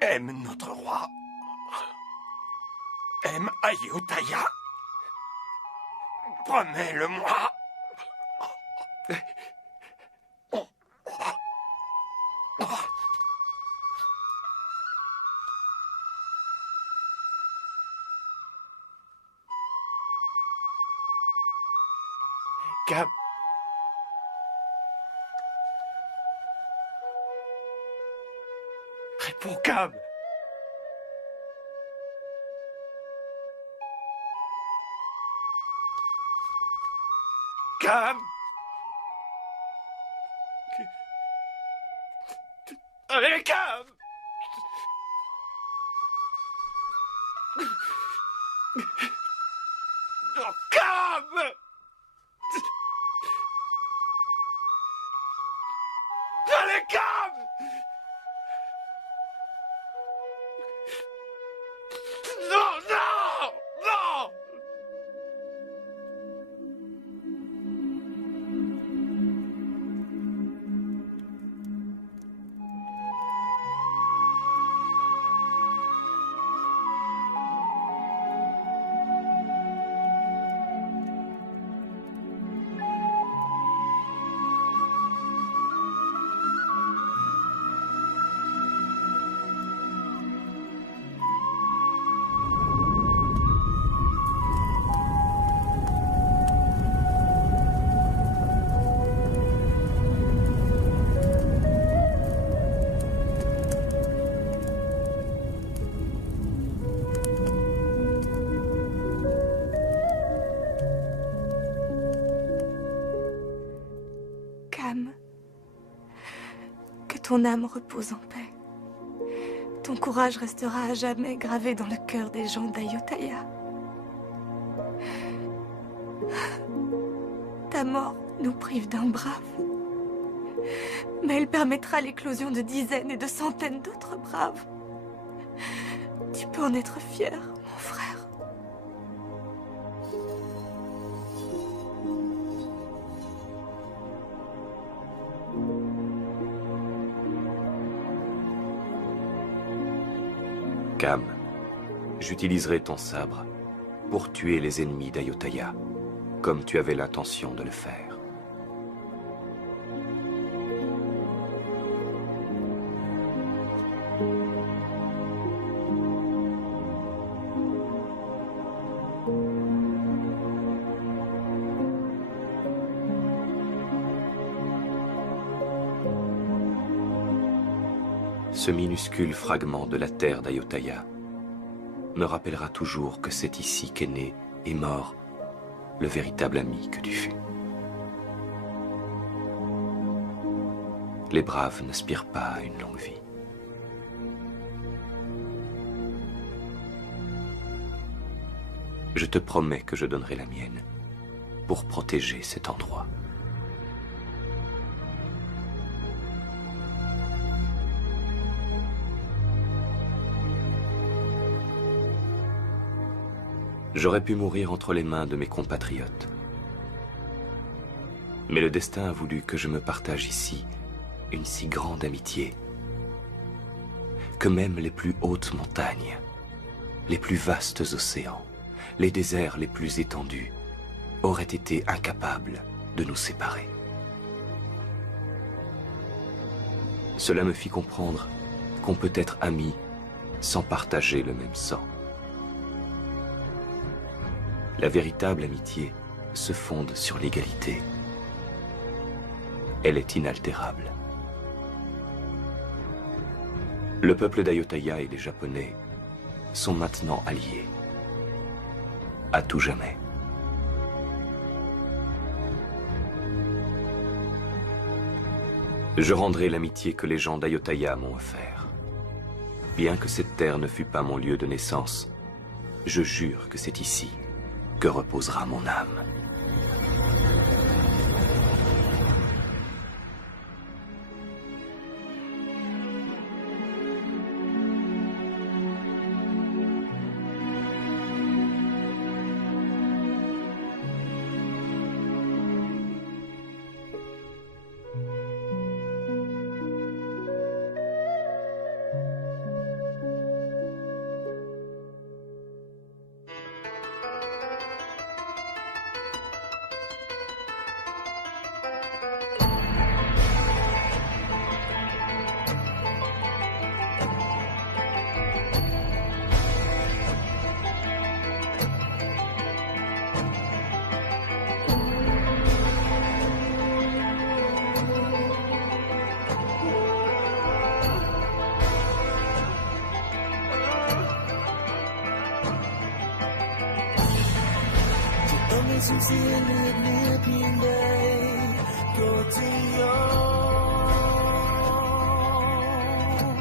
Aime notre roi. Aime Ayutthaya. Promets-le-moi. Cam. Réponds, Cam. Cam. Allez, Cam. Oh, Cam. Allez, Cam. Non, non, non. Cam, que ton âme repose en paix. Ton courage restera à jamais gravé dans le cœur des gens d'Ayutthaya. Ta mort nous prive d'un brave, mais elle permettra l'éclosion de dizaines et de centaines d'autres braves. Tu peux en être fier, mon frère. Cam, j'utiliserai ton sabre pour tuer les ennemis d'Ayutthaya, comme tu avais l'intention de le faire. Ce minuscule fragment de la terre d'Ayutthaya me rappellera toujours que c'est ici qu'est né et mort le véritable ami que tu fus. Les braves n'aspirent pas à une longue vie. Je te promets que je donnerai la mienne pour protéger cet endroit. J'aurais pu mourir entre les mains de mes compatriotes. Mais le destin a voulu que je me partage ici une si grande amitié que même les plus hautes montagnes, les plus vastes océans, les déserts les plus étendus auraient été incapables de nous séparer. Cela me fit comprendre qu'on peut être amis sans partager le même sang. La véritable amitié se fonde sur l'égalité. Elle est inaltérable. Le peuple d'Ayutthaya et les Japonais sont maintenant alliés. À tout jamais. Je rendrai l'amitié que les gens d'Ayutthaya m'ont offert. Bien que cette terre ne fût pas mon lieu de naissance, je jure que c'est ici que reposera mon âme. สูญเสียเลือดเนื้อเพียงใดก็จะยอม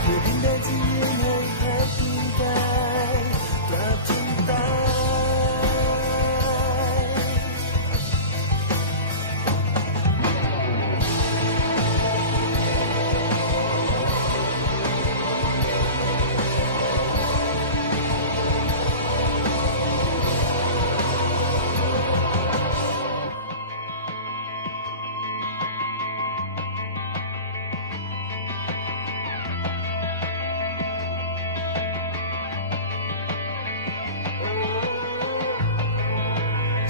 เพื่อดินแดนที่ยืนให้แค่เพียงกายตราบจนตาย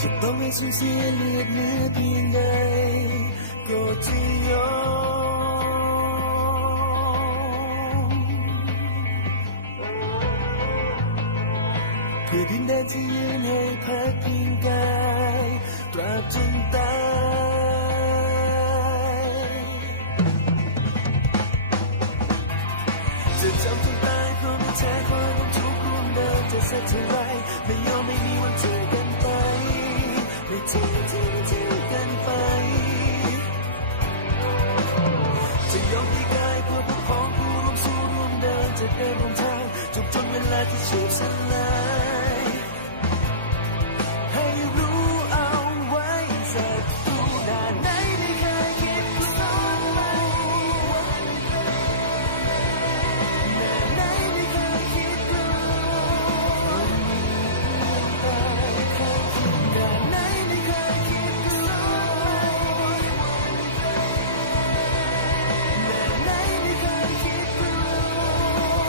จะต้องให้สูญเสียเลือดเนื้อเพียงใดก็จะยอมเพื่อดินแดนที่ยืนให้พักพิงกายตราบจนตายจะจำจนตายเพราะไม่แท้ความทุกข์ร่วมเดินจะสักเท่าไรไม่ยอมไม่มีวันทิ้งกันไปไม่ทิ้งกันไปจะยอมให้กายเพื่อพวกพ้องผู้ร่วมสู้ร่วมเดินจะเดินร่วมทางจนเวลาที่ชีพสลายให้รู้เอาไว้สักครู่นานไหนไม่เคยคิดกลัวนานไหนไม่เคยคิดกลัวนานไหนไม่เคยคิดกลัวนานไหนไม่เคยคิดกลัว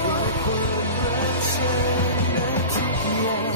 ว่าความรักฉันนั้นทุกอย่าง